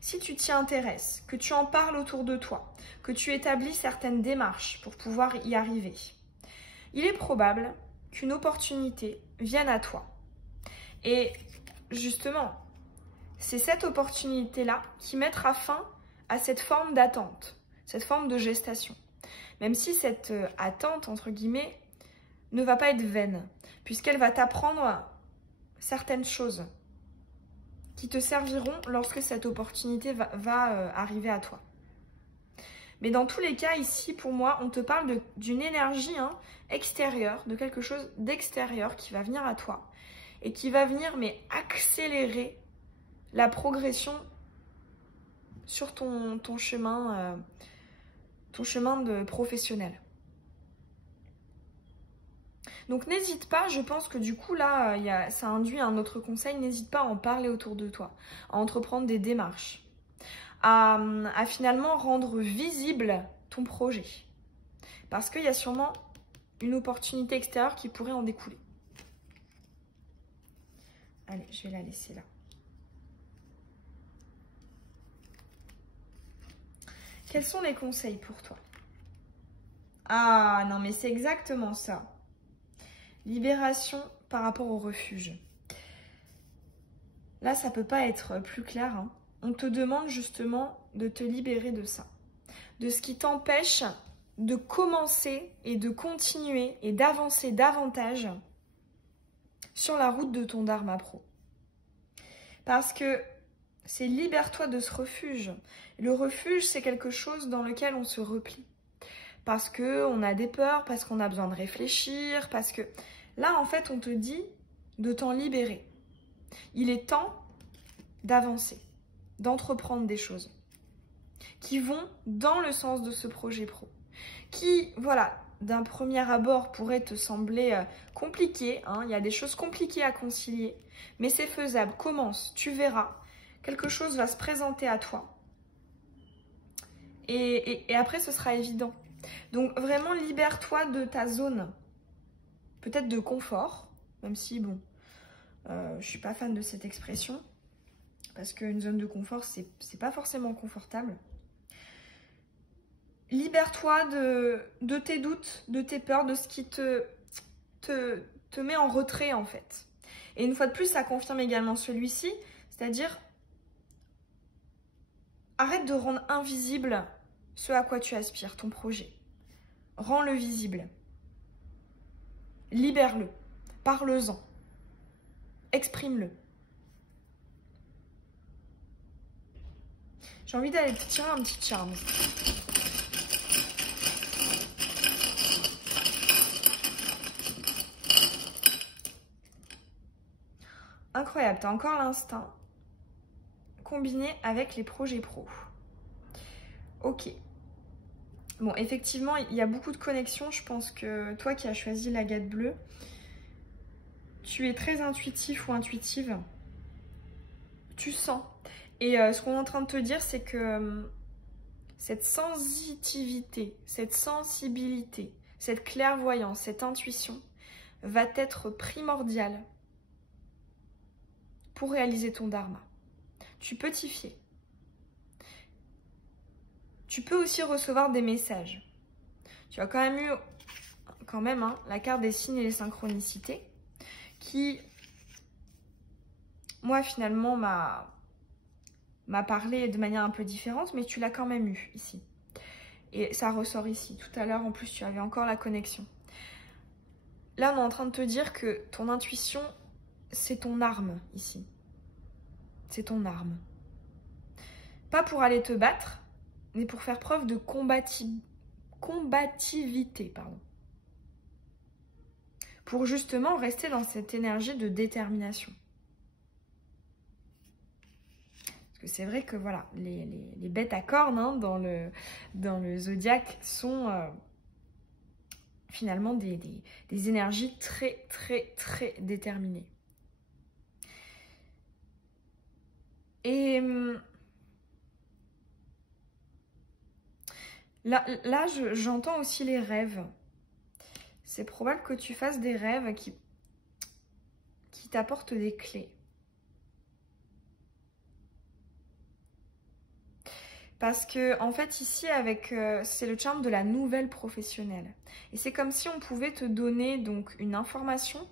si tu t'y intéresses, que tu en parles autour de toi, que tu établis certaines démarches pour pouvoir y arriver, il est probable qu'une opportunité vienne à toi. Et justement, c'est cette opportunité-là qui mettra fin à cette forme d'attente, cette forme de gestation. Même si cette attente, entre guillemets, ne va pas être vaine, puisqu'elle va t'apprendre certaines choses qui te serviront lorsque cette opportunité va arriver à toi. Mais dans tous les cas, ici, pour moi, on te parle d'une énergie hein, extérieure, de quelque chose d'extérieur qui va venir à toi et qui va venir mais accélérer la progression sur ton chemin de professionnel. Donc n'hésite pas, je pense que du coup là, ça induit un autre conseil, n'hésite pas à en parler autour de toi, à entreprendre des démarches, à finalement rendre visible ton projet. Parce qu'il y a sûrement une opportunité extérieure qui pourrait en découler. Allez, je vais la laisser là. Quels sont les conseils pour toi? Ah non, mais c'est exactement ça. Libération par rapport au refuge. Là, ça peut pas être plus clair. Hein. On te demande justement de te libérer de ça. De ce qui t'empêche de commencer et de continuer et d'avancer davantage sur la route de ton Dharma Pro. Parce que c'est libère-toi de ce refuge. Le refuge, c'est quelque chose dans lequel on se replie. Parce qu'on a des peurs, parce qu'on a besoin de réfléchir, parce que là, en fait, on te dit de t'en libérer. Il est temps d'avancer, d'entreprendre des choses qui vont dans le sens de ce projet pro. Qui, voilà, d'un premier abord pourrait te sembler compliqué. Hein, il y a des choses compliquées à concilier, mais c'est faisable. Commence, tu verras. Quelque chose va se présenter à toi. Et après, ce sera évident. Donc, vraiment, libère-toi de ta zone, peut-être de confort, même si, bon, je ne suis pas fan de cette expression, parce qu'une zone de confort, c'est pas forcément confortable. Libère-toi de tes doutes, de tes peurs, de ce qui te met en retrait, en fait. Et une fois de plus, ça confirme également celui-ci, c'est-à-dire, arrête de rendre invisible ce à quoi tu aspires, ton projet. Rends-le visible. Libère-le. Parle-en. Exprime-le. J'ai envie d'aller te tirer un petit charme. Incroyable, t'as encore l'instinct combiné avec les projets pro. Ok. Bon, effectivement, il y a beaucoup de connexions. Je pense que toi qui as choisi l'agate bleue, tu es très intuitif ou intuitive. Tu sens. Et ce qu'on est en train de te dire, c'est que cette sensitivité, cette sensibilité, cette clairvoyance, cette intuition va être primordiale pour réaliser ton dharma. Tu peux t'y fier. Tu peux aussi recevoir des messages. Tu as quand même eu la carte des signes et les synchronicités qui, moi, finalement, m'a parlé de manière un peu différente, mais tu l'as quand même eu ici. Et ça ressort ici. Tout à l'heure, en plus, tu avais encore la connexion. Là, on est en train de te dire que ton intuition, c'est ton arme ici. C'est ton arme. Pas pour aller te battre, mais pour faire preuve de combativité. Pour justement rester dans cette énergie de détermination. Parce que c'est vrai que voilà, les bêtes à cornes hein, dans le zodiaque sont finalement des énergies très, très, très déterminées. Et là j'entends aussi les rêves. C'est probable que tu fasses des rêves qui t'apportent des clés. Parce que, en fait, ici, c'est le charme de la nouvelle professionnelle. Et c'est comme si on pouvait te donner donc une information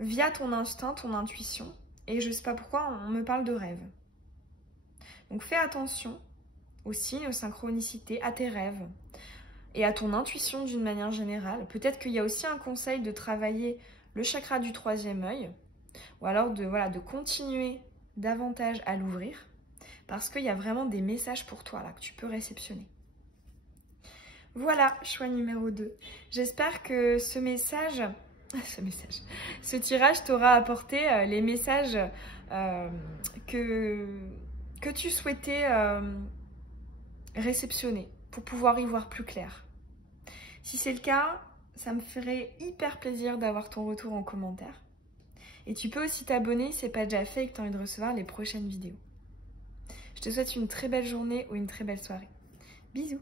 via ton instinct, ton intuition. Et je ne sais pas pourquoi, on me parle de rêve. Donc fais attention aux signes, aux synchronicités, à tes rêves et à ton intuition d'une manière générale. Peut-être qu'il y a aussi un conseil de travailler le chakra du troisième œil ou alors de continuer davantage à l'ouvrir. parce qu'il y a vraiment des messages pour toi là que tu peux réceptionner. Voilà, choix numéro 2. J'espère que ce tirage t'aura apporté les messages que tu souhaitais réceptionner pour pouvoir y voir plus clair. Si c'est le cas, ça me ferait hyper plaisir d'avoir ton retour en commentaire. Et tu peux aussi t'abonner si ce n'est pas déjà fait et que tu as envie de recevoir les prochaines vidéos. Je te souhaite une très belle journée ou une très belle soirée. Bisous.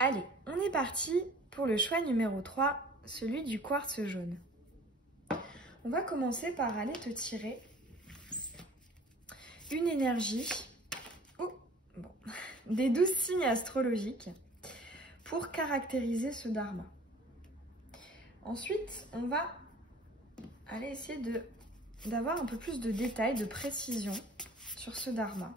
Allez, on est parti pour le choix numéro 3, celui du quartz jaune. On va commencer par aller te tirer une énergie des 12 signes astrologiques pour caractériser ce dharma. Ensuite, on va aller essayer d'avoir un peu plus de détails, de précision sur ce dharma.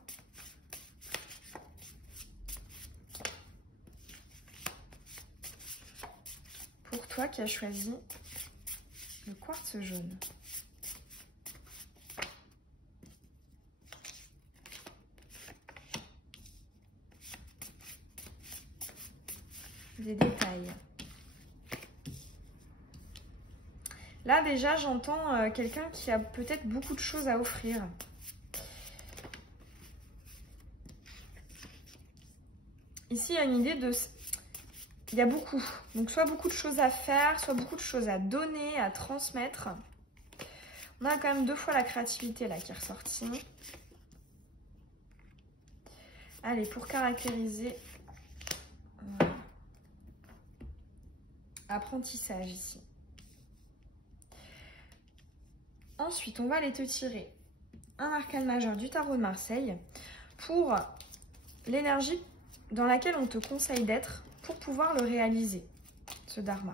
Pour toi qui as choisi le quartz jaune. Des détails. Là déjà j'entends quelqu'un qui a peut-être beaucoup de choses à offrir. Ici il y a une idée de... Il y a beaucoup. Donc soit beaucoup de choses à faire, soit beaucoup de choses à donner, à transmettre. On a quand même 2 fois la créativité là qui est ressortie. Allez, pour caractériser... Voilà. Apprentissage ici. Ensuite, on va aller te tirer un arcane majeur du tarot de Marseille pour l'énergie dans laquelle on te conseille d'être pour pouvoir le réaliser, ce dharma.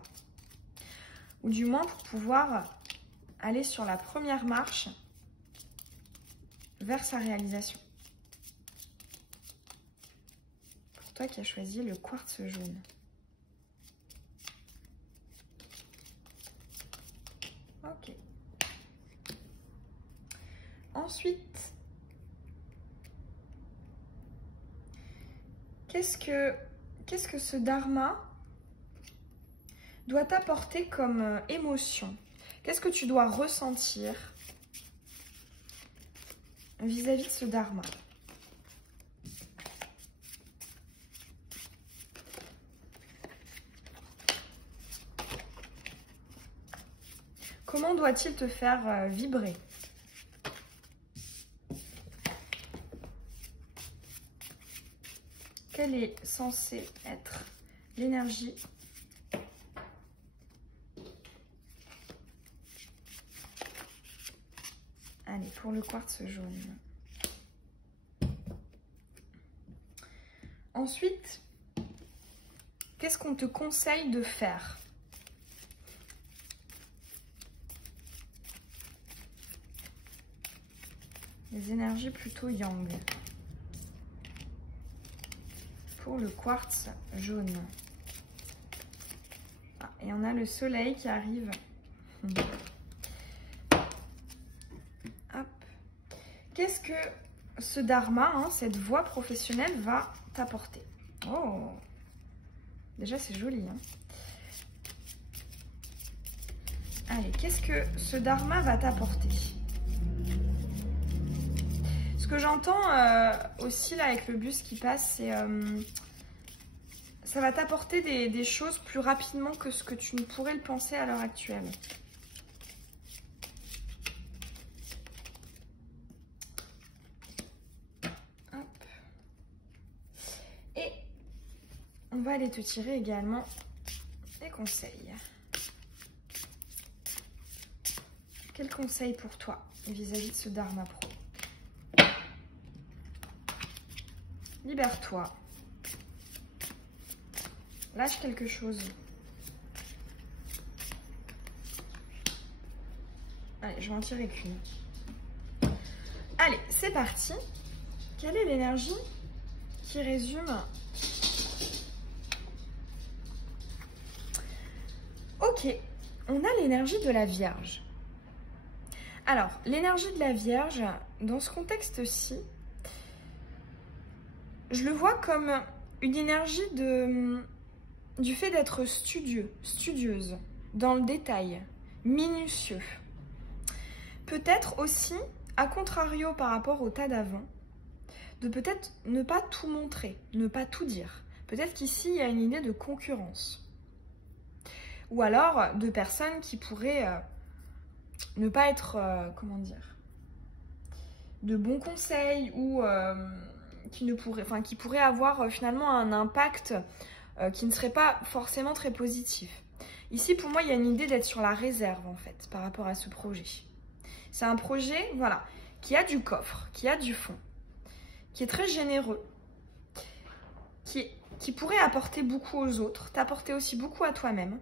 Ou du moins pour pouvoir aller sur la première marche vers sa réalisation. Pour toi qui as choisi le quartz jaune. Ok. Ensuite, qu'est-ce que ce dharma doit t'apporter comme émotion? Qu'est-ce que tu dois ressentir vis-à-vis de ce dharma? Comment doit-il te faire vibrer? Quelle est censée être l'énergie Allez, pour le quartz jaune. Ensuite, qu'est-ce qu'on te conseille de faire? Les énergies plutôt yang. Pour le quartz jaune. Ah, et on a le soleil qui arrive. Hop. Qu'est-ce que ce dharma, cette voie professionnelle va t'apporter? Oh, déjà c'est joli. Allez, qu'est-ce que ce dharma va t'apporter? Ce que j'entends aussi là avec le bus qui passe, c'est ça va t'apporter des choses plus rapidement que ce que tu ne pourrais le penser à l'heure actuelle. Hop. Et on va aller te tirer également des conseils. Quel conseil pour toi vis-à-vis de ce dharma pro? Libère-toi. Lâche quelque chose. Allez, je vais en tirer qu'une. Allez, c'est parti. Quelle est l'énergie qui résume? Ok, on a l'énergie de la Vierge. Alors, l'énergie de la Vierge, dans ce contexte-ci, je le vois comme une énergie du fait d'être studieuse, dans le détail, minutieux. Peut-être aussi, à contrario par rapport au tas d'avant, de peut-être ne pas tout montrer, ne pas tout dire. Peut-être qu'ici, il y a une idée de concurrence. Ou alors de personnes qui pourraient ne pas être, comment dire, de bons conseils ou qui pourraient avoir finalement un impact qui ne serait pas forcément très positif. Ici, pour moi, il y a une idée d'être sur la réserve, en fait, par rapport à ce projet. C'est un projet, voilà, qui a du coffre, qui a du fond, qui est très généreux, qui pourrait apporter beaucoup aux autres, t'apporter aussi beaucoup à toi-même.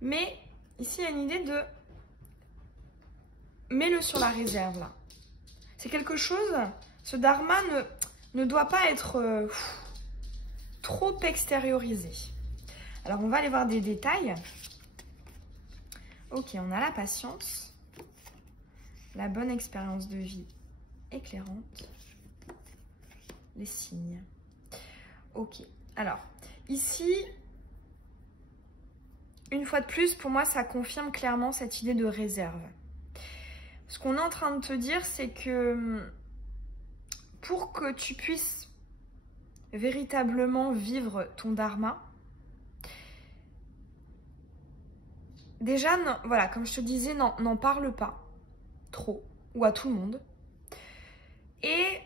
Mais ici, il y a une idée de mets-le sur la réserve, là. C'est quelque chose, ce dharma ne doit pas être trop extériorisé. Alors, on va aller voir des détails. Ok, on a la patience, la bonne expérience de vie éclairante, les signes. Ok, alors, ici, une fois de plus, pour moi, ça confirme clairement cette idée de réserve. Ce qu'on est en train de te dire, c'est que pour que tu puisses véritablement vivre ton dharma, déjà, non, voilà, comme je te disais, n'en parle pas trop ou à tout le monde. Et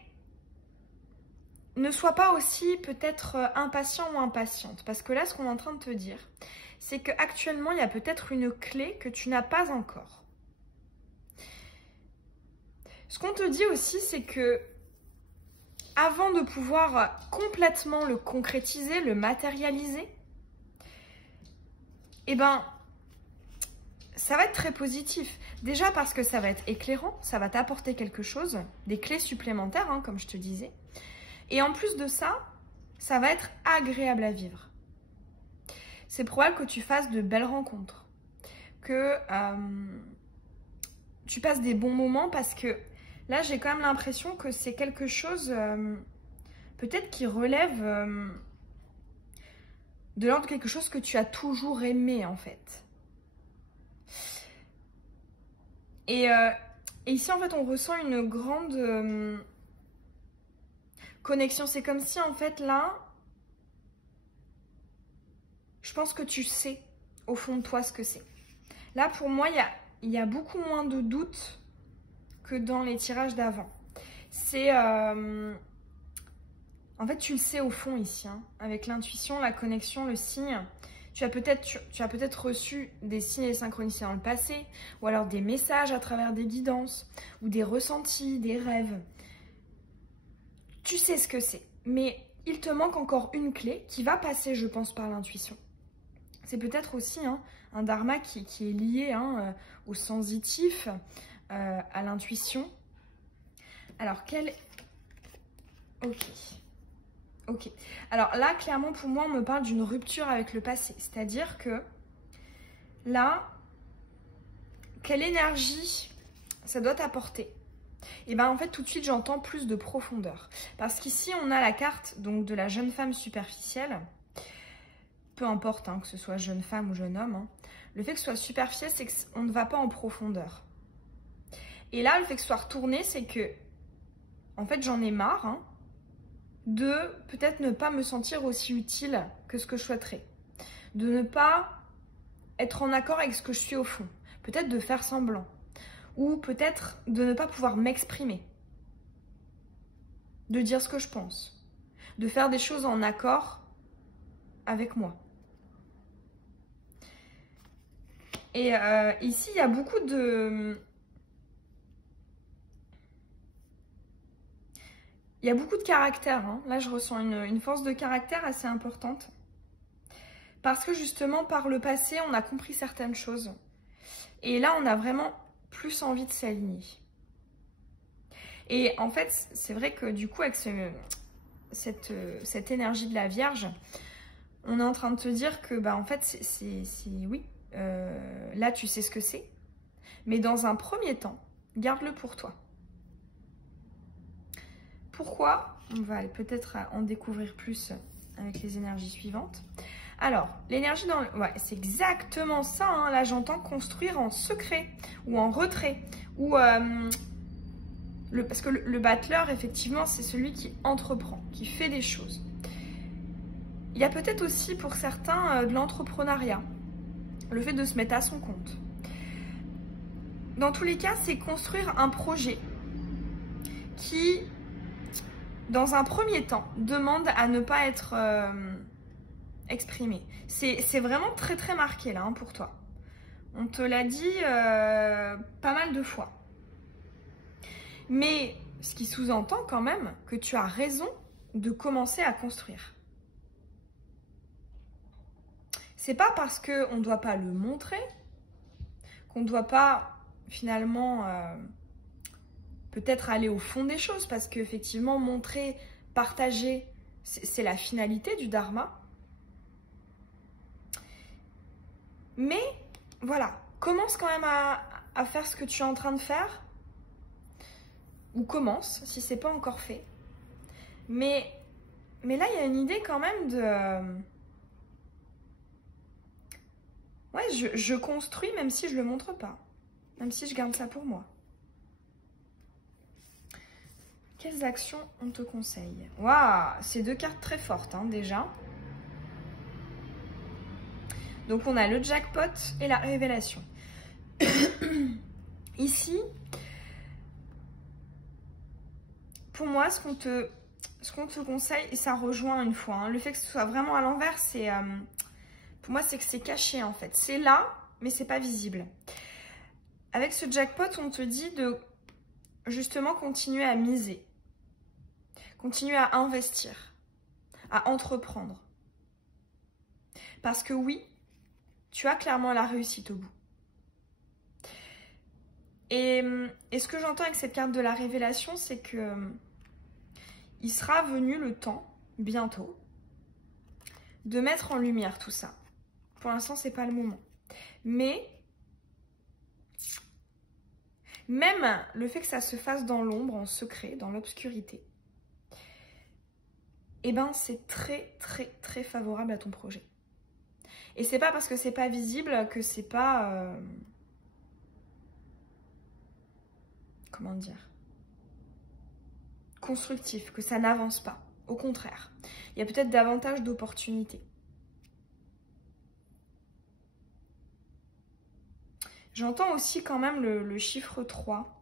ne sois pas aussi peut-être impatient ou impatiente. Parce que là, ce qu'on est en train de te dire, c'est qu'actuellement, il y a peut-être une clé que tu n'as pas encore. Ce qu'on te dit aussi, c'est que avant de pouvoir complètement le concrétiser, le matérialiser, eh ben, ça va être très positif. Déjà parce que ça va être éclairant, ça va t'apporter quelque chose, des clés supplémentaires, hein, comme je te disais. Et en plus de ça, ça va être agréable à vivre. C'est probable que tu fasses de belles rencontres, que tu passes des bons moments parce que là, j'ai quand même l'impression que c'est quelque chose peut-être qui relève de l'ordre de quelque chose que tu as toujours aimé en fait. Et ici, en fait, on ressent une grande connexion. C'est comme si, en fait, là, je pense que tu sais, au fond de toi, ce que c'est. Là, pour moi, il y a beaucoup moins de doutes que dans les tirages d'avant. C'est... en fait, tu le sais au fond ici, hein, avec l'intuition, la connexion, le signe. Tu as peut-être reçu des signes et des synchronicités dans le passé, ou alors des messages à travers des guidances, ou des ressentis, des rêves. Tu sais ce que c'est, mais il te manque encore une clé qui va passer, je pense, par l'intuition. C'est peut-être aussi hein, un dharma qui est lié hein, au sensitif, à l'intuition. Alors, Ok. Alors là, clairement, pour moi, on me parle d'une rupture avec le passé. C'est-à-dire que là, quelle énergie ça doit t'apporter? Et bien, en fait, tout de suite, j'entends plus de profondeur. Parce qu'ici, on a la carte donc, de la jeune femme superficielle. Peu importe hein, que ce soit jeune femme ou jeune homme. Hein. Le fait que ce soit superficiel, c'est qu'on ne va pas en profondeur. Et là, le fait que ce soit retourné, c'est que, en fait, j'en ai marre hein, de peut-être ne pas me sentir aussi utile que ce que je souhaiterais. De ne pas être en accord avec ce que je suis au fond. Peut-être de faire semblant. Ou peut-être de ne pas pouvoir m'exprimer. De dire ce que je pense. De faire des choses en accord avec moi. Et ici, il y a beaucoup de... Il y a beaucoup de caractère. Hein. Là, je ressens une force de caractère assez importante. Parce que justement, par le passé, on a compris certaines choses. Et là, on a vraiment plus envie de s'aligner. Et en fait, c'est vrai que du coup, avec cette énergie de la Vierge, on est en train de te dire que, bah, en fait, oui, là, tu sais ce que c'est. Mais dans un premier temps, garde-le pour toi. Pourquoi? On va peut-être en découvrir plus avec les énergies suivantes. Alors, l'énergie dans... Ouais, c'est exactement ça, hein. Là, j'entends construire en secret ou en retrait. Ou, parce que le battleur, effectivement, c'est celui qui entreprend, qui fait des choses. Il y a peut-être aussi pour certains de l'entrepreneuriat, le fait de se mettre à son compte. Dans tous les cas, c'est construire un projet qui, dans un premier temps, demande à ne pas être exprimé. C'est vraiment très très marqué là, hein, pour toi. On te l'a dit pas mal de fois. Mais ce qui sous-entend quand même que tu as raison de commencer à construire. C'est pas parce qu'on ne doit pas le montrer, qu'on ne doit pas finalement peut-être aller au fond des choses, parce qu'effectivement montrer, partager, c'est la finalité du dharma. Mais voilà, commence quand même à faire ce que tu es en train de faire, ou commence si c'est pas encore fait. Mais là, il y a une idée quand même de... Ouais, je construis même si je le montre pas. Même si je garde ça pour moi. Quelles actions on te conseille? Waouh, c'est deux cartes très fortes, hein, déjà. Donc on a le jackpot et la révélation. Ici, pour moi, ce qu'on te conseille, et ça rejoint une fois, hein, le fait que ce soit vraiment à l'envers, c'est... pour moi, c'est que c'est caché en fait. C'est là, mais c'est pas visible. Avec ce jackpot, on te dit de justement continuer à miser. Continuer à investir. À entreprendre. Parce que oui, tu as clairement la réussite au bout. Et ce que j'entends avec cette carte de la révélation, c'est que il sera venu le temps, bientôt, de mettre en lumière tout ça. Pour l'instant, c'est pas le moment. Mais même le fait que ça se fasse dans l'ombre, en secret, dans l'obscurité, eh ben c'est très très très favorable à ton projet. Et c'est pas parce que c'est pas visible que c'est pas... comment dire? Constructif, que ça n'avance pas. Au contraire, il y a peut-être davantage d'opportunités. J'entends aussi quand même le chiffre 3.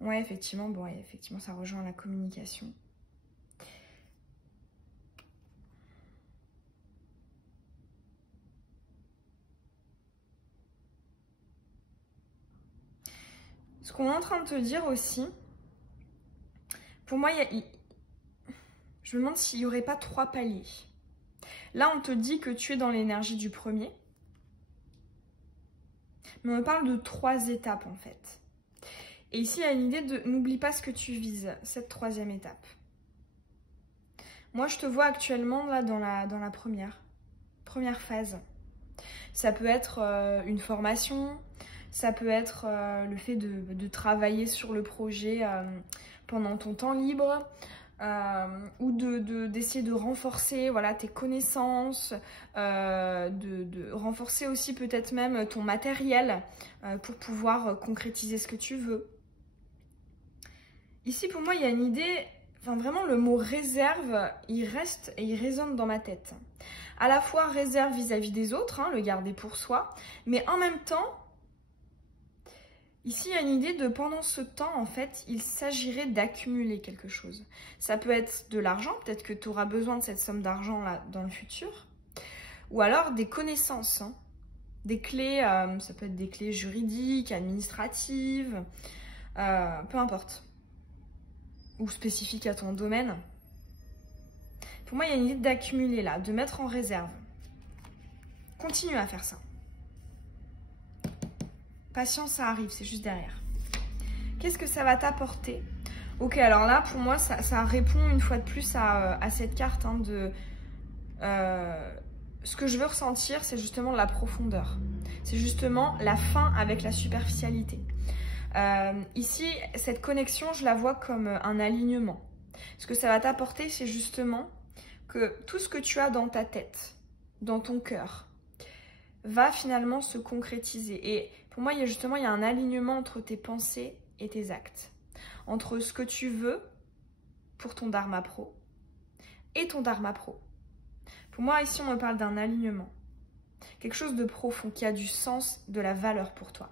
Ouais, effectivement, bon, ouais, effectivement, ça rejoint la communication. Ce qu'on est en train de te dire aussi, pour moi, je me demande s'il n'y aurait pas 3 paliers. Là, on te dit que tu es dans l'énergie du premier. Mais on me parle de 3 étapes, en fait. Et ici, il y a une idée de n'oublie pas ce que tu vises, cette 3e étape. Moi, je te vois actuellement là dans la première phase. Ça peut être une formation, ça peut être le fait de travailler sur le projet pendant ton temps libre, ou d'essayer de renforcer, voilà, tes connaissances, de renforcer aussi peut-être même ton matériel pour pouvoir concrétiser ce que tu veux. Ici, pour moi, il y a une idée, enfin vraiment le mot réserve, il reste et il résonne dans ma tête. À la fois réserve vis-à-vis des autres, hein, le garder pour soi, mais en même temps, ici, il y a une idée de pendant ce temps, en fait, il s'agirait d'accumuler quelque chose. Ça peut être de l'argent, peut-être que tu auras besoin de cette somme d'argent là dans le futur, ou alors des connaissances, hein, des clés, ça peut être des clés juridiques, administratives, peu importe, ou spécifiques à ton domaine. Pour moi, il y a une idée d'accumuler là, de mettre en réserve. Continue à faire ça. Patience, ça arrive, c'est juste derrière. Qu'est-ce que ça va t'apporter? Ok, alors là, pour moi, ça répond une fois de plus à cette carte, hein, de... ce que je veux ressentir, c'est justement la profondeur. C'est justement la fin avec la superficialité. Ici, cette connexion, je la vois comme un alignement. Ce que ça va t'apporter, c'est justement que tout ce que tu as dans ta tête, dans ton cœur, va finalement se concrétiser. Et pour moi, il y a un alignement entre tes pensées et tes actes. Entre ce que tu veux pour ton Dharma Pro et ton Dharma Pro. Pour moi, ici, on me parle d'un alignement. Quelque chose de profond, qui a du sens, de la valeur pour toi.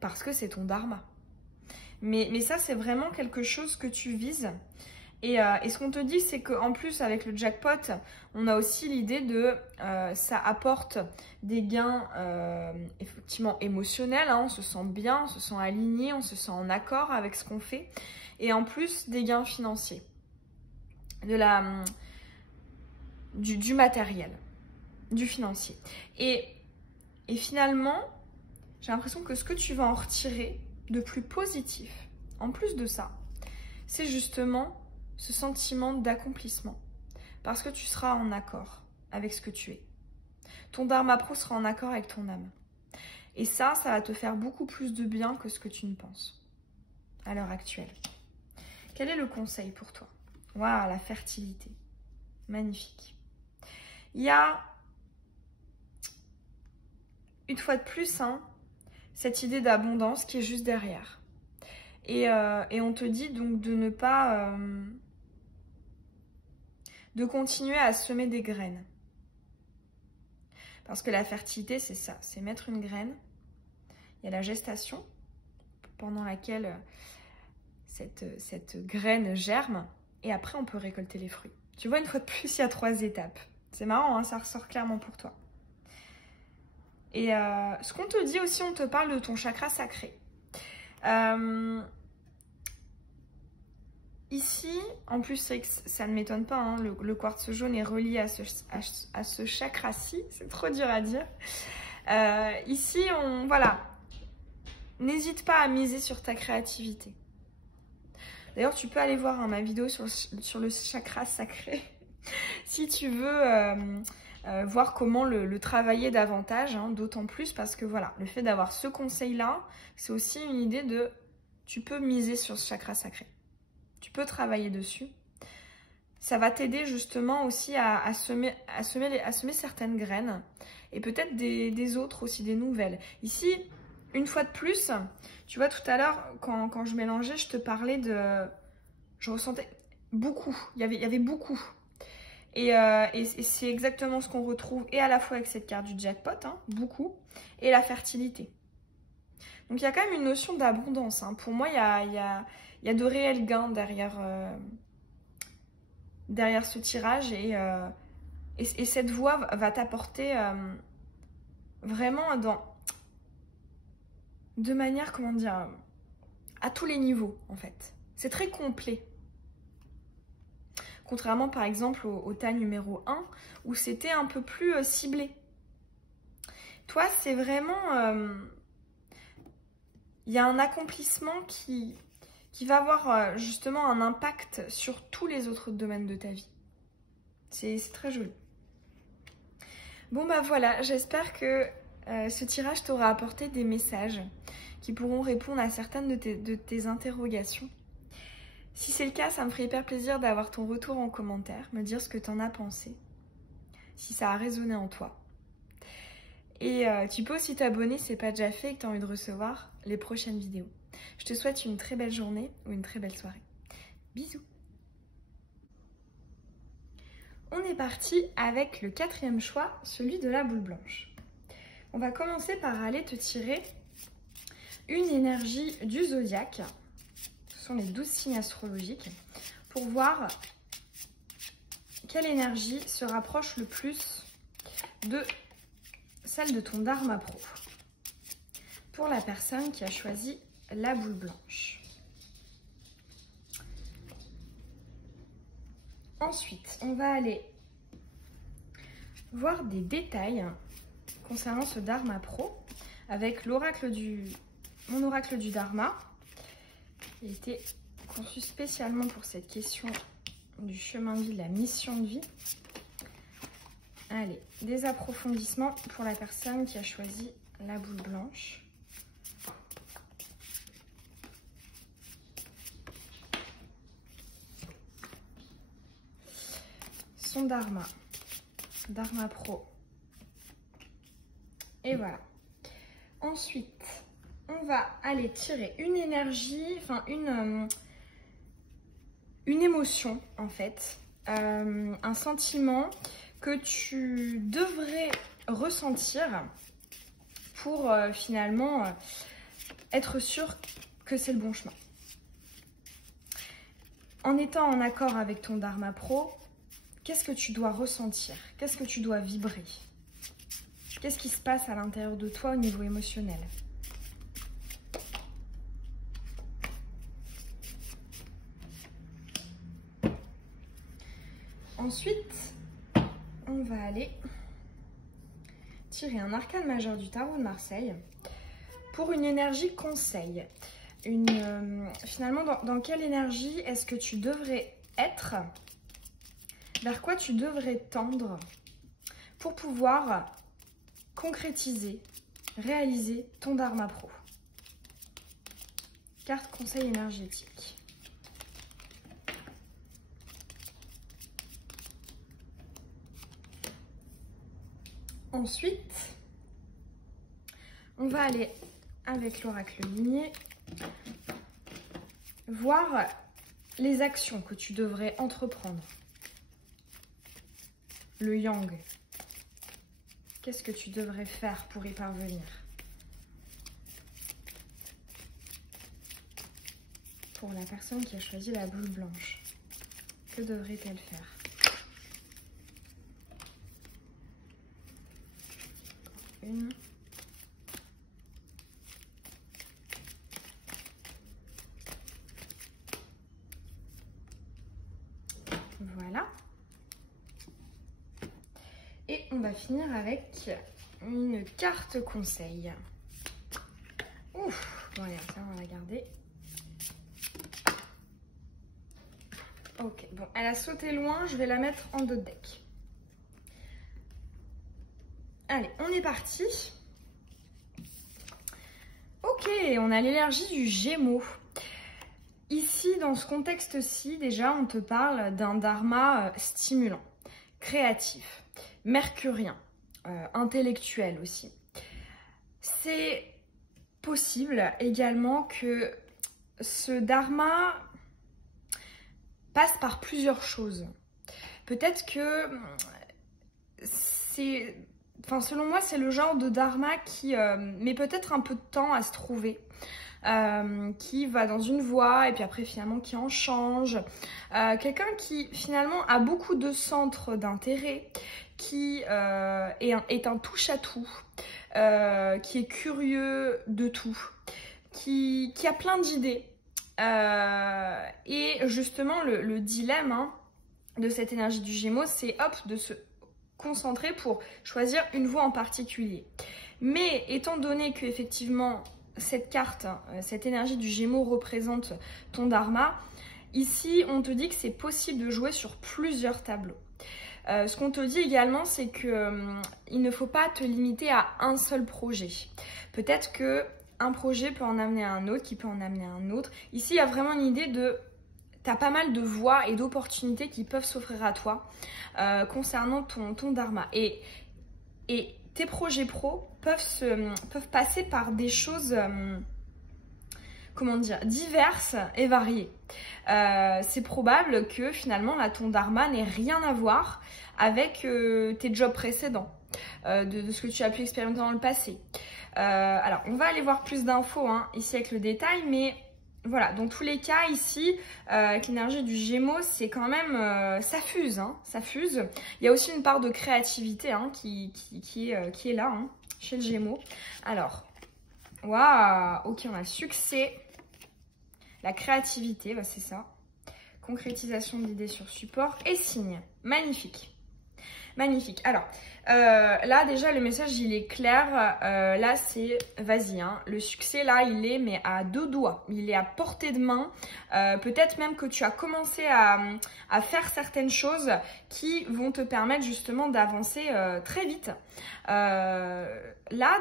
Parce que c'est ton Dharma. Mais ça, c'est vraiment quelque chose que tu vises. Et ce qu'on te dit, c'est qu'en plus, avec le jackpot, on a aussi l'idée de... ça apporte des gains effectivement émotionnels. Hein, on se sent bien, on se sent aligné, on se sent en accord avec ce qu'on fait. Et en plus, des gains financiers. Du matériel. Du financier. Et finalement, j'ai l'impression que ce que tu vas en retirer de plus positif, en plus de ça, c'est justement ce sentiment d'accomplissement. Parce que tu seras en accord avec ce que tu es. Ton Dharma Pro sera en accord avec ton âme. Et ça va te faire beaucoup plus de bien que ce que tu ne penses à l'heure actuelle. Quel est le conseil pour toi? Waouh, la fertilité. Magnifique. Il y a, une fois de plus, cette idée d'abondance qui est juste derrière. Et on te dit donc de ne pas... de continuer à semer des graines. Parce que la fertilité, c'est ça, c'est mettre une graine. Il y a la gestation, pendant laquelle cette graine germe, et après on peut récolter les fruits. Tu vois, une fois de plus, il y a 3 étapes. C'est marrant, ça ressort clairement pour toi. Et ce qu'on te dit aussi, on te parle de ton chakra sacré. Ici, en plus, c'est que ça ne m'étonne pas, le quartz jaune est relié à ce chakra-ci, c'est trop dur à dire. Ici, voilà, n'hésite pas à miser sur ta créativité. D'ailleurs, tu peux aller voir ma vidéo sur le chakra sacré, si tu veux voir comment le travailler davantage, d'autant plus parce que voilà, le fait d'avoir ce conseil-là, c'est aussi une idée de, tu peux miser sur ce chakra sacré. Tu peux travailler dessus. Ça va t'aider justement aussi à semer certaines graines et peut-être des autres aussi, des nouvelles. Ici, une fois de plus, tu vois tout à l'heure, quand je mélangeais, je te parlais de... Je ressentais beaucoup, il y avait beaucoup. Et c'est exactement ce qu'on retrouve et à la fois avec cette carte du jackpot, beaucoup, et la fertilité. Donc il y a quand même une notion d'abondance. Pour moi, il y a de réels gains derrière ce tirage et cette voie va t'apporter vraiment de manière, comment dire, à tous les niveaux en fait. C'est très complet. Contrairement par exemple au tas numéro 1 où c'était un peu plus ciblé. Toi, c'est vraiment... il y a un accomplissement qui va avoir justement un impact sur tous les autres domaines de ta vie. C'est très joli. Bon bah voilà, j'espère que ce tirage t'aura apporté des messages qui pourront répondre à certaines de tes interrogations. Si c'est le cas, ça me ferait hyper plaisir d'avoir ton retour en commentaire, me dire ce que t'en as pensé, si ça a résonné en toi. Et tu peux aussi t'abonner si c'est pas déjà fait et que tu as envie de recevoir les prochaines vidéos. Je te souhaite une très belle journée ou une très belle soirée. Bisous. On est parti avec le 4e choix, celui de la boule blanche. On va commencer par aller te tirer une énergie du zodiaque. Ce sont les 12 signes astrologiques. Pour voir quelle énergie se rapproche le plus de celle de ton Dharma Pro. Pour la personne qui a choisi la boule blanche. Ensuite, on va aller voir des détails concernant ce Dharma Pro avec mon oracle du Dharma. Il a été conçu spécialement pour cette question du chemin de vie, de la mission de vie. Allez, des approfondissements pour la personne qui a choisi la boule blanche. Son Dharma, Dharma Pro. Et voilà. Ensuite, on va aller tirer une énergie, enfin une émotion en fait, un sentiment que tu devrais ressentir pour finalement être sûr que c'est le bon chemin. En étant en accord avec ton Dharma Pro, qu'est-ce que tu dois ressentir? Qu'est-ce que tu dois vibrer? Qu'est-ce qui se passe à l'intérieur de toi au niveau émotionnel? Ensuite, on va aller tirer un arcane majeur du tarot de Marseille pour une énergie conseil. Finalement, dans quelle énergie est-ce que tu devrais être? Vers quoi tu devrais tendre pour pouvoir concrétiser, réaliser ton Dharma Pro? Carte conseil énergétique. Ensuite, on va aller avec l'oracle ligné voir les actions que tu devrais entreprendre. Le yang. Qu'est-ce que tu devrais faire pour y parvenir? Pour la personne qui a choisi la boule blanche, que devrait-elle faire? Une. Voilà. Et on va finir avec une carte conseil. Ouf, bon allez, ça on va la garder. Ok, bon, elle a sauté loin, je vais la mettre en dos de deck. Allez, on est parti. Ok, on a l'énergie du Gémeaux. Ici, dans ce contexte-ci, déjà, on te parle d'un dharma stimulant, créatif, mercurien, intellectuel aussi. C'est possible également que ce dharma passe par plusieurs choses. Peut-être que c'est... Enfin, selon moi, c'est le genre de dharma qui met peut-être un peu de temps à se trouver. Qui va dans une voie et puis après finalement qui en change. Quelqu'un qui finalement a beaucoup de centres d'intérêt, qui est un touche-à-tout, qui est curieux de tout, qui a plein d'idées. Et justement le dilemme de cette énergie du Gémeaux, c'est hop, de se concentrer pour choisir une voie en particulier. Mais étant donné que effectivement cette carte, cette énergie du Gémeaux représente ton dharma, ici on te dit que c'est possible de jouer sur plusieurs tableaux. Ce qu'on te dit également, c'est qu'il ne faut pas te limiter à un seul projet. Peut-être que un projet peut en amener un autre, qui peut en amener un autre. Ici, il y a vraiment une idée de... Tu as pas mal de voies et d'opportunités qui peuvent s'offrir à toi concernant ton dharma. Et tes projets pro peuvent passer par des choses, comment dire, diverses et variées. C'est probable que finalement, là, ton dharma n'ait rien à voir avec tes jobs précédents, de ce que tu as pu expérimenter dans le passé. Alors, on va aller voir plus d'infos ici avec le détail, mais... Voilà, dans tous les cas, ici, avec l'énergie du Gémeaux, c'est quand même... ça fuse, ça fuse. Il y a aussi une part de créativité qui est là, chez le Gémeaux. Alors, waouh, ok, on a succès. La créativité, c'est ça. Concrétisation d'idées sur support et signe. Magnifique. Magnifique. Alors, là déjà le message il est clair. Là c'est vas-y, hein. Le succès là il est mais à deux doigts. Il est à portée de main. Peut-être même que tu as commencé à faire certaines choses qui vont te permettre justement d'avancer très vite. Là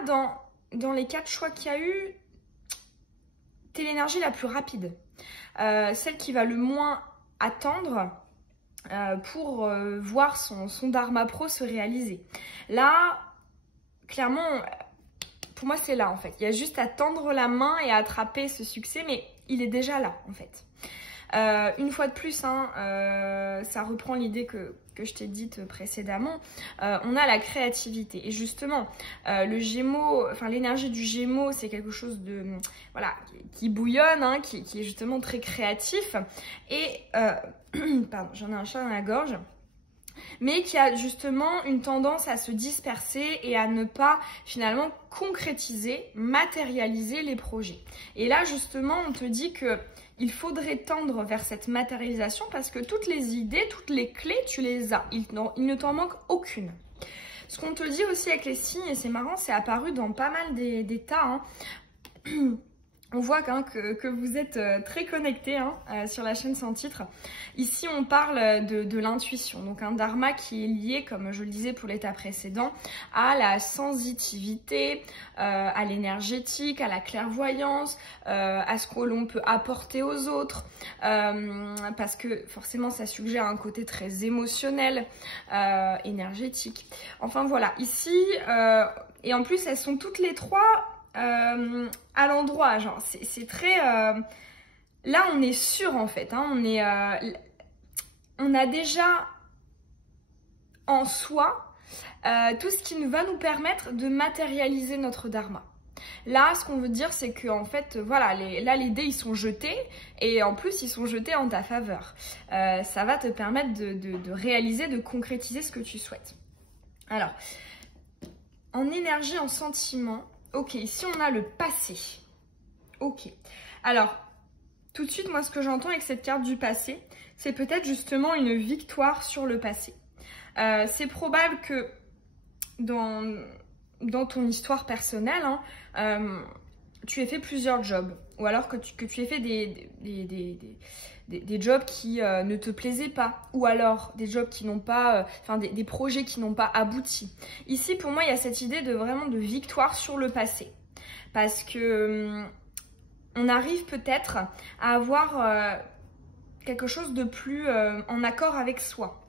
dans les 4 choix qu'il y a eu, t'es l'énergie la plus rapide. Celle qui va le moins attendre pour voir son Dharma Pro se réaliser. Là, clairement, pour moi c'est là en fait. Il y a juste à tendre la main et à attraper ce succès, mais il est déjà là en fait. Une fois de plus, hein, ça reprend l'idée que je t'ai dite précédemment, on a la créativité. Et justement, le Gémeaux, enfin l'énergie du Gémeaux, c'est quelque chose de, voilà, qui bouillonne, hein, qui est justement très créatif. Et, pardon, j'en ai un chat dans la gorge. Mais qui a justement une tendance à se disperser et à ne pas finalement concrétiser, matérialiser les projets. Et là justement on te dit que il faudrait tendre vers cette matérialisation parce que toutes les idées, toutes les clés, tu les as. Il ne t'en manque aucune. Ce qu'on te dit aussi avec les signes, et c'est marrant, c'est apparu dans pas mal des tas, hein. On voit que vous êtes très connectés hein, sur la chaîne sans titre. Ici, on parle de l'intuition. Donc, un dharma qui est lié, comme je le disais pour l'état précédent, à la sensitivité, à l'énergétique, à la clairvoyance, à ce que l'on peut apporter aux autres. Parce que forcément, ça suggère un côté très émotionnel, énergétique. Enfin, voilà. Ici, et en plus, elles sont toutes les trois... à l'endroit, genre c'est très là on est sûr en fait, hein, on a déjà en soi tout ce qui va nous permettre de matérialiser notre dharma. Là ce qu'on veut dire c'est que en fait voilà les dés ils sont jetés et en plus ils sont jetés en ta faveur. Ça va te permettre de réaliser, de concrétiser ce que tu souhaites. Alors en énergie, en sentiment. Ok, ici on a le passé. Ok. Alors, tout de suite, moi ce que j'entends avec cette carte du passé, c'est peut-être justement une victoire sur le passé. C'est probable que dans ton histoire personnelle, hein, tu aies fait plusieurs jobs. Ou alors que tu aies fait des jobs qui ne te plaisaient pas. Ou alors des jobs qui n'ont pas... Enfin, des projets qui n'ont pas abouti. Ici, pour moi, il y a cette idée vraiment de victoire sur le passé. Parce que on arrive peut-être à avoir quelque chose de plus en accord avec soi.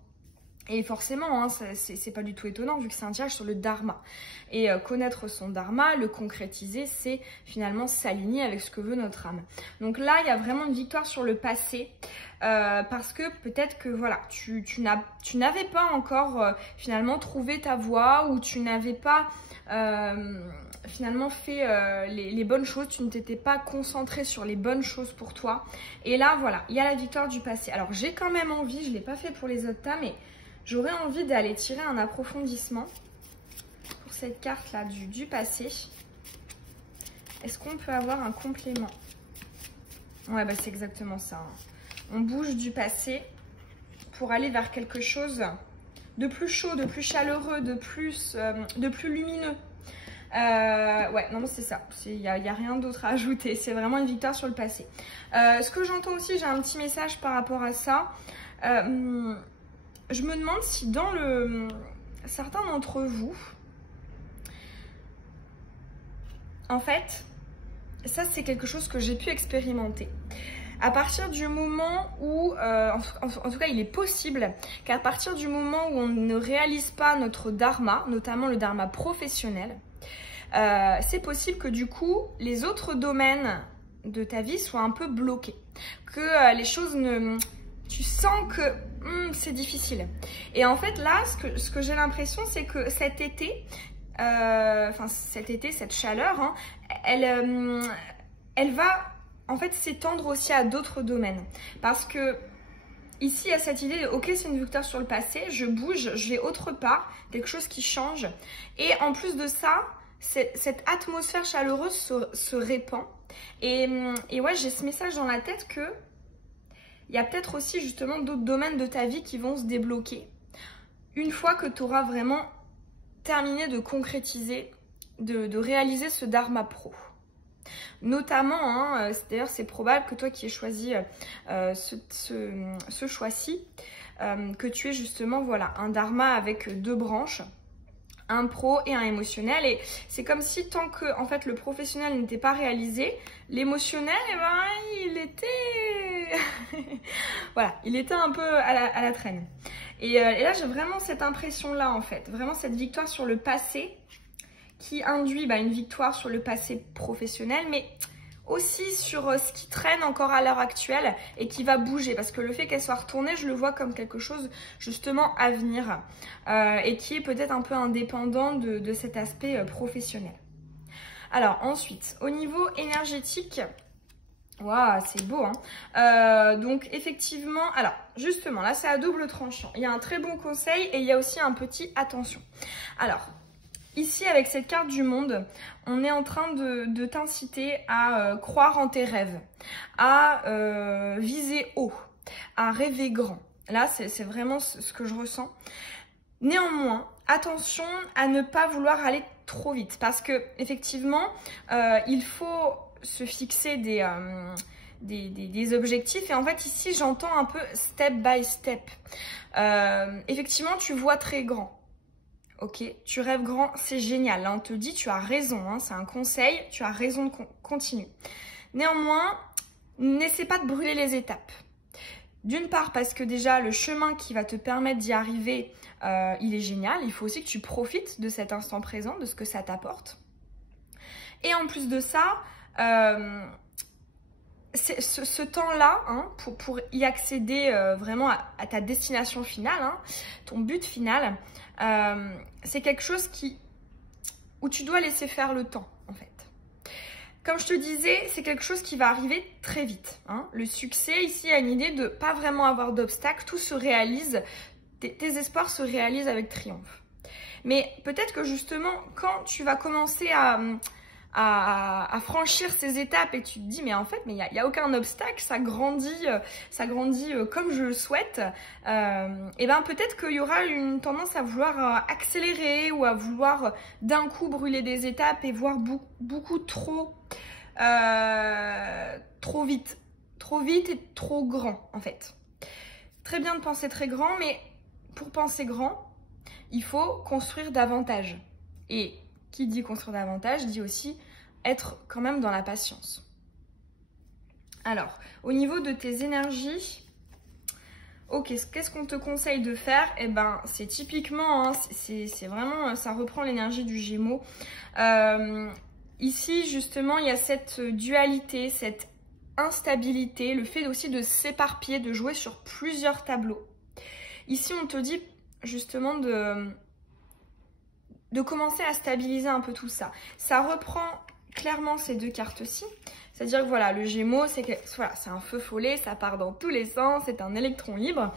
Et forcément, hein, c'est pas du tout étonnant vu que c'est un tirage sur le dharma. Et connaître son dharma, le concrétiser, c'est finalement s'aligner avec ce que veut notre âme. Donc là, il y a vraiment une victoire sur le passé. Parce que peut-être que voilà, tu n'avais pas encore finalement trouvé ta voie ou tu n'avais pas finalement fait les bonnes choses, tu ne t'étais pas concentré sur les bonnes choses pour toi. Et là, voilà, il y a la victoire du passé. Alors j'ai quand même envie, je ne l'ai pas fait pour les autres tas, mais j'aurais envie d'aller tirer un approfondissement pour cette carte-là du passé. Est-ce qu'on peut avoir un complément? Ouais, bah c'est exactement ça. Hein. On bouge du passé pour aller vers quelque chose de plus chaud, de plus chaleureux, de plus lumineux. Ouais, non, c'est ça. Il n'y a rien d'autre à ajouter. C'est vraiment une victoire sur le passé. Ce que j'entends aussi, j'ai un petit message par rapport à ça. Je me demande si dans certains d'entre vous, en fait, ça c'est quelque chose que j'ai pu expérimenter. À partir du moment où, en tout cas il est possible qu'à partir du moment où on ne réalise pas notre dharma, notamment le dharma professionnel, c'est possible que du coup les autres domaines de ta vie soient un peu bloqués. Que les choses ne... Tu sens que c'est difficile. Et en fait là, ce que j'ai l'impression c'est que cet été, cette chaleur, hein, elle va en fait s'étendre aussi à d'autres domaines. Parce que ici, il y a cette idée de ok, c'est une victoire sur le passé, je bouge, je vais autre part, quelque chose qui change. Et en plus de ça, cette atmosphère chaleureuse se répand. Et ouais, j'ai ce message dans la tête que il y a peut-être aussi justement d'autres domaines de ta vie qui vont se débloquer. une fois que tu auras vraiment terminé de concrétiser, de réaliser ce Dharma Pro. Notamment, hein, d'ailleurs c'est probable que toi qui aies choisi ce choix-ci, que tu aies justement voilà, un Dharma avec 2 branches, un pro et un émotionnel, et c'est comme si tant que en fait le professionnel n'était pas réalisé, l'émotionnel, eh ben, il était voilà, il était un peu à la traîne. Et là j'ai vraiment cette impression là en fait, vraiment cette victoire sur le passé qui induit une victoire sur le passé professionnel, mais aussi sur ce qui traîne encore à l'heure actuelle et qui va bouger, parce que le fait qu'elle soit retournée, je le vois comme quelque chose justement à venir et qui est peut-être un peu indépendant de cet aspect professionnel. Alors ensuite, au niveau énergétique, waouh, c'est beau, hein. Donc effectivement, alors justement, là c'est à double tranchant. Il y a un très bon conseil et il y a aussi un petit attention. Alors, ici, avec cette carte du monde, on est en train de t'inciter à croire en tes rêves, à viser haut, à rêver grand. Là, c'est vraiment ce que je ressens. Néanmoins, attention à ne pas vouloir aller trop vite, parce que effectivement, il faut se fixer des objectifs. Et en fait, ici, j'entends un peu step by step. Effectivement, tu vois très grand. Ok, tu rêves grand, c'est génial. Là, on te dit, tu as raison, hein, c'est un conseil, tu as raison de continuer. Néanmoins, n'essaie pas de brûler les étapes. D'une part, parce que déjà, le chemin qui va te permettre d'y arriver, il est génial. Il faut aussi que tu profites de cet instant présent, de ce que ça t'apporte. Et en plus de ça, ce temps-là, hein, pour y accéder vraiment à ta destination finale, hein, ton but final, c'est quelque chose où tu dois laisser faire le temps, en fait. Comme je te disais, c'est quelque chose qui va arriver très vite, hein. Le succès, ici, a une idée de pas vraiment avoir d'obstacles, tout se réalise, tes espoirs se réalisent avec triomphe. Mais peut-être que justement, quand tu vas commencer à franchir ces étapes et tu te dis mais en fait il y a aucun obstacle, ça grandit comme je le souhaite, et ben peut-être qu'il y aura une tendance à vouloir accélérer ou à vouloir d'un coup brûler des étapes et voir beaucoup trop vite et trop grand en fait. Très bien de penser très grand, mais pour penser grand, il faut construire davantage. Et qui dit construire davantage dit aussi être quand même dans la patience. Alors, au niveau de tes énergies, ok, qu'est-ce qu'on te conseille de faire? Eh ben, c'est typiquement, hein, c'est vraiment, ça reprend l'énergie du Gémeaux. Ici, justement, il y a cette dualité, cette instabilité, le fait aussi de s'éparpiller, de jouer sur plusieurs tableaux. Ici, on te dit justement de commencer à stabiliser un peu tout ça. Ça reprend clairement ces 2 cartes-ci. C'est-à-dire que voilà, le Gémeaux, c'est un feu follet, ça part dans tous les sens, c'est un électron libre.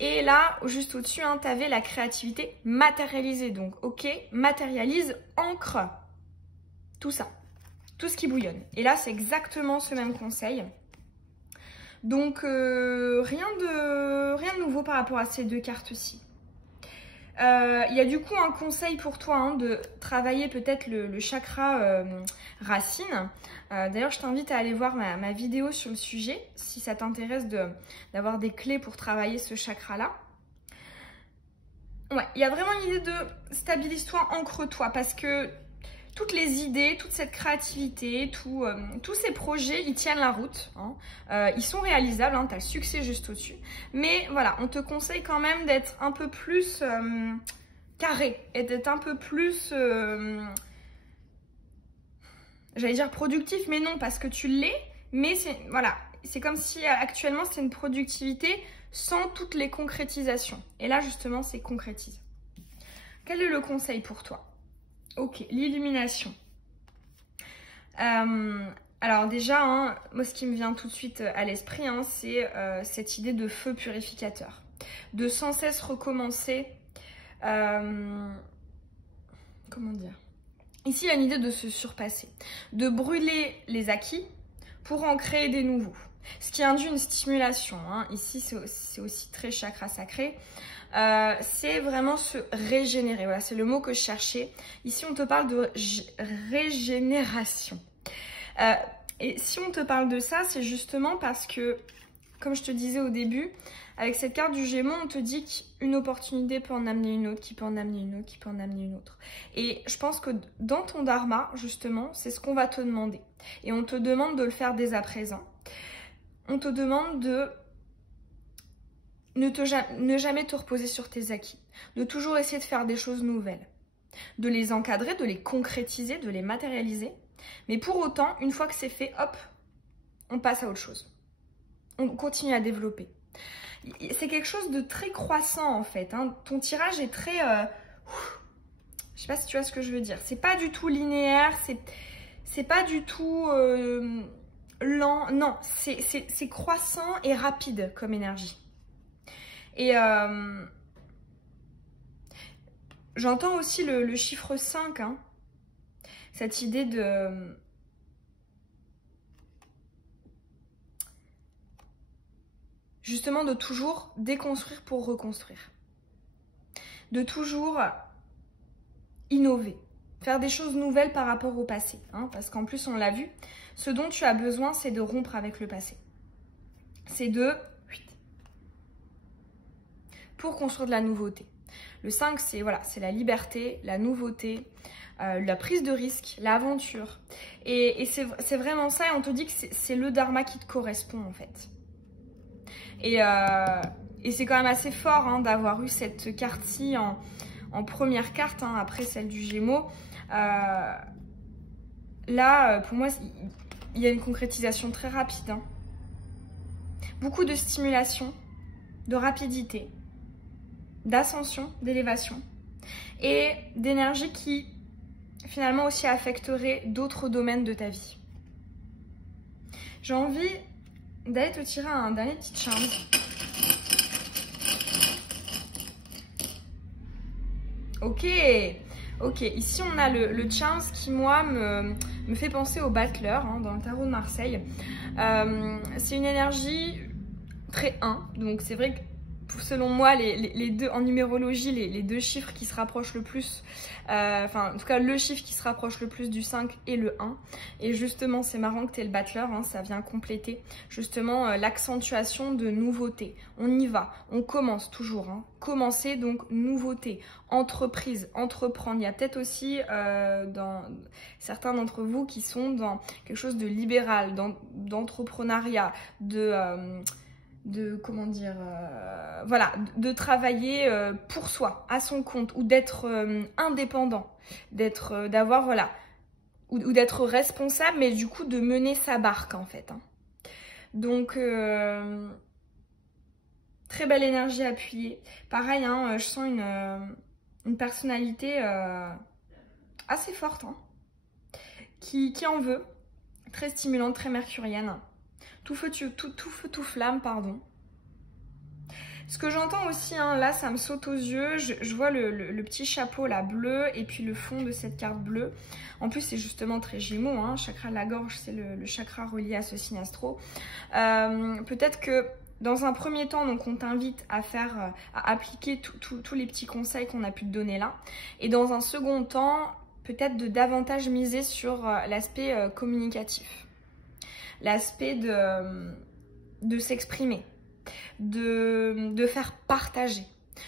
Et là, juste au-dessus, hein, tu avais la créativité matérialisée. Donc, ok, matérialise, ancre tout ça, tout ce qui bouillonne. Et là, c'est exactement ce même conseil. Donc, rien de nouveau par rapport à ces 2 cartes-ci. Il y a du coup un conseil pour toi, hein, de travailler peut-être le chakra racine. D'ailleurs, je t'invite à aller voir ma vidéo sur le sujet, si ça t'intéresse d'avoir des clés pour travailler ce chakra-là. Ouais, il y a vraiment l'idée de stabilise-toi, ancre-toi, parce que toutes les idées, toute cette créativité, tous ces projets, ils tiennent la route, hein. Ils sont réalisables, hein, tu as le succès juste au-dessus. Mais voilà, on te conseille quand même d'être un peu plus carré et d'être un peu plus, j'allais dire productif, mais non, parce que tu l'es. Mais voilà, c'est comme si actuellement c'était une productivité sans toutes les concrétisations. Et là, justement, c'est concrétise. Quel est le conseil pour toi? Ok, l'illumination. Alors déjà, hein, moi ce qui me vient tout de suite à l'esprit, hein, c'est cette idée de feu purificateur. De sans cesse recommencer. Comment dire? Ici, il y a une idée de se surpasser. De brûler les acquis pour en créer des nouveaux. Ce qui induit une stimulation, hein. Ici c'est aussi très chakra sacré. C'est vraiment se régénérer. Voilà, c'est le mot que je cherchais. Ici, on te parle de régénération. Et si on te parle de ça, c'est justement parce que, comme je te disais au début, avec cette carte du Gémeaux, on te dit qu'une opportunité peut en amener une autre, qui peut en amener une autre, qui peut en amener une autre. Et je pense que dans ton dharma, justement, c'est ce qu'on va te demander. Et on te demande de le faire dès à présent. On te demande de ne jamais te reposer sur tes acquis, de toujours essayer de faire des choses nouvelles, de les encadrer, de les concrétiser, de les matérialiser. Mais pour autant, une fois que c'est fait, hop, on passe à autre chose. On continue à développer. C'est quelque chose de très croissant en fait, hein. Ton tirage est très... je sais pas si tu vois ce que je veux dire. C'est pas du tout linéaire, c'est pas du tout lent. Non, c'est croissant et rapide comme énergie. Et j'entends aussi le chiffre 5, hein. Cette idée de... justement de toujours déconstruire pour reconstruire. De toujours innover. Faire des choses nouvelles par rapport au passé. Hein, parce qu'en plus, on l'a vu, ce dont tu as besoin, c'est de rompre avec le passé. C'est de... pour construire de la nouveauté. Le 5, c'est voilà, c'est la liberté, la nouveauté, la prise de risque, l'aventure. Et c'est vraiment ça, et on te dit que c'est le dharma qui te correspond en fait. Et c'est quand même assez fort hein, d'avoir eu cette carte-ci en première carte, hein, après celle du Gémeaux. Là, pour moi, il y a une concrétisation très rapide. Hein. Beaucoup de stimulation, de rapidité, d'ascension, d'élévation et d'énergie qui finalement aussi affecterait d'autres domaines de ta vie. J'ai envie d'aller te tirer un dernier petit charme. Ok, ici on a le charms qui moi me fait penser au battleur hein, dans le tarot de Marseille. C'est une énergie très 1, donc c'est vrai que selon moi, les deux, en numérologie, les deux chiffres qui se rapprochent le plus, enfin en tout cas le chiffre qui se rapproche le plus du 5 est le 1. Et justement, c'est marrant que tu aies le battleur, hein, ça vient compléter justement l'accentuation de nouveauté. On y va, on commence toujours. Hein. Commencer, donc nouveauté, entreprise, entreprendre. Il y a peut-être aussi dans certains d'entre vous qui sont dans quelque chose de libéral, d'entrepreneuriat, de comment dire, voilà, de travailler pour soi, à son compte, ou d'être indépendant, d'avoir, voilà, ou d'être responsable, mais du coup de mener sa barque en fait. Hein. Donc, très belle énergie appuyée. Pareil, hein, je sens une personnalité assez forte, hein, qui en veut, très stimulante, très mercurienne. Tout feu, tout flamme, pardon. Ce que j'entends aussi, hein, là, ça me saute aux yeux. Je vois le petit chapeau, là, bleu, et puis le fond de cette carte bleue. En plus, c'est justement très Gémeaux, hein. Chakra de la gorge, c'est le chakra relié à ce signe astro. Peut-être que dans un premier temps, donc, on t'invite à appliquer tous les petits conseils qu'on a pu te donner là. Et dans un second temps, peut-être de davantage miser sur l'aspect communicatif. L'aspect de s'exprimer, de faire partager,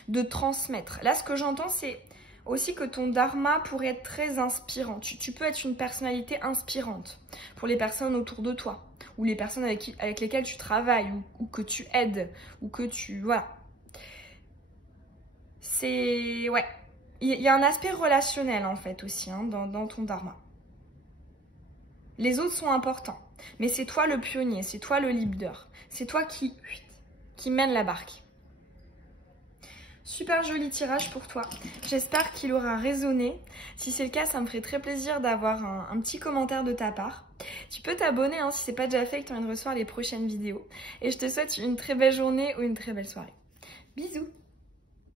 de transmettre. Là, ce que j'entends, c'est aussi que ton dharma pourrait être très inspirant. Tu peux être une personnalité inspirante pour les personnes autour de toi, ou les personnes avec lesquelles tu travailles, ou que tu aides, ou que tu... Voilà. C'est... Ouais. Il y a un aspect relationnel, en fait, aussi, hein, dans ton dharma. Les autres sont importants. Mais c'est toi le pionnier, c'est toi le leader. C'est toi qui mène la barque. Super joli tirage pour toi. J'espère qu'il aura résonné. Si c'est le cas, ça me ferait très plaisir d'avoir un petit commentaire de ta part. Tu peux t'abonner hein, si ce n'est pas déjà fait et que tu as envie de recevoir les prochaines vidéos. Et je te souhaite une très belle journée ou une très belle soirée. Bisous!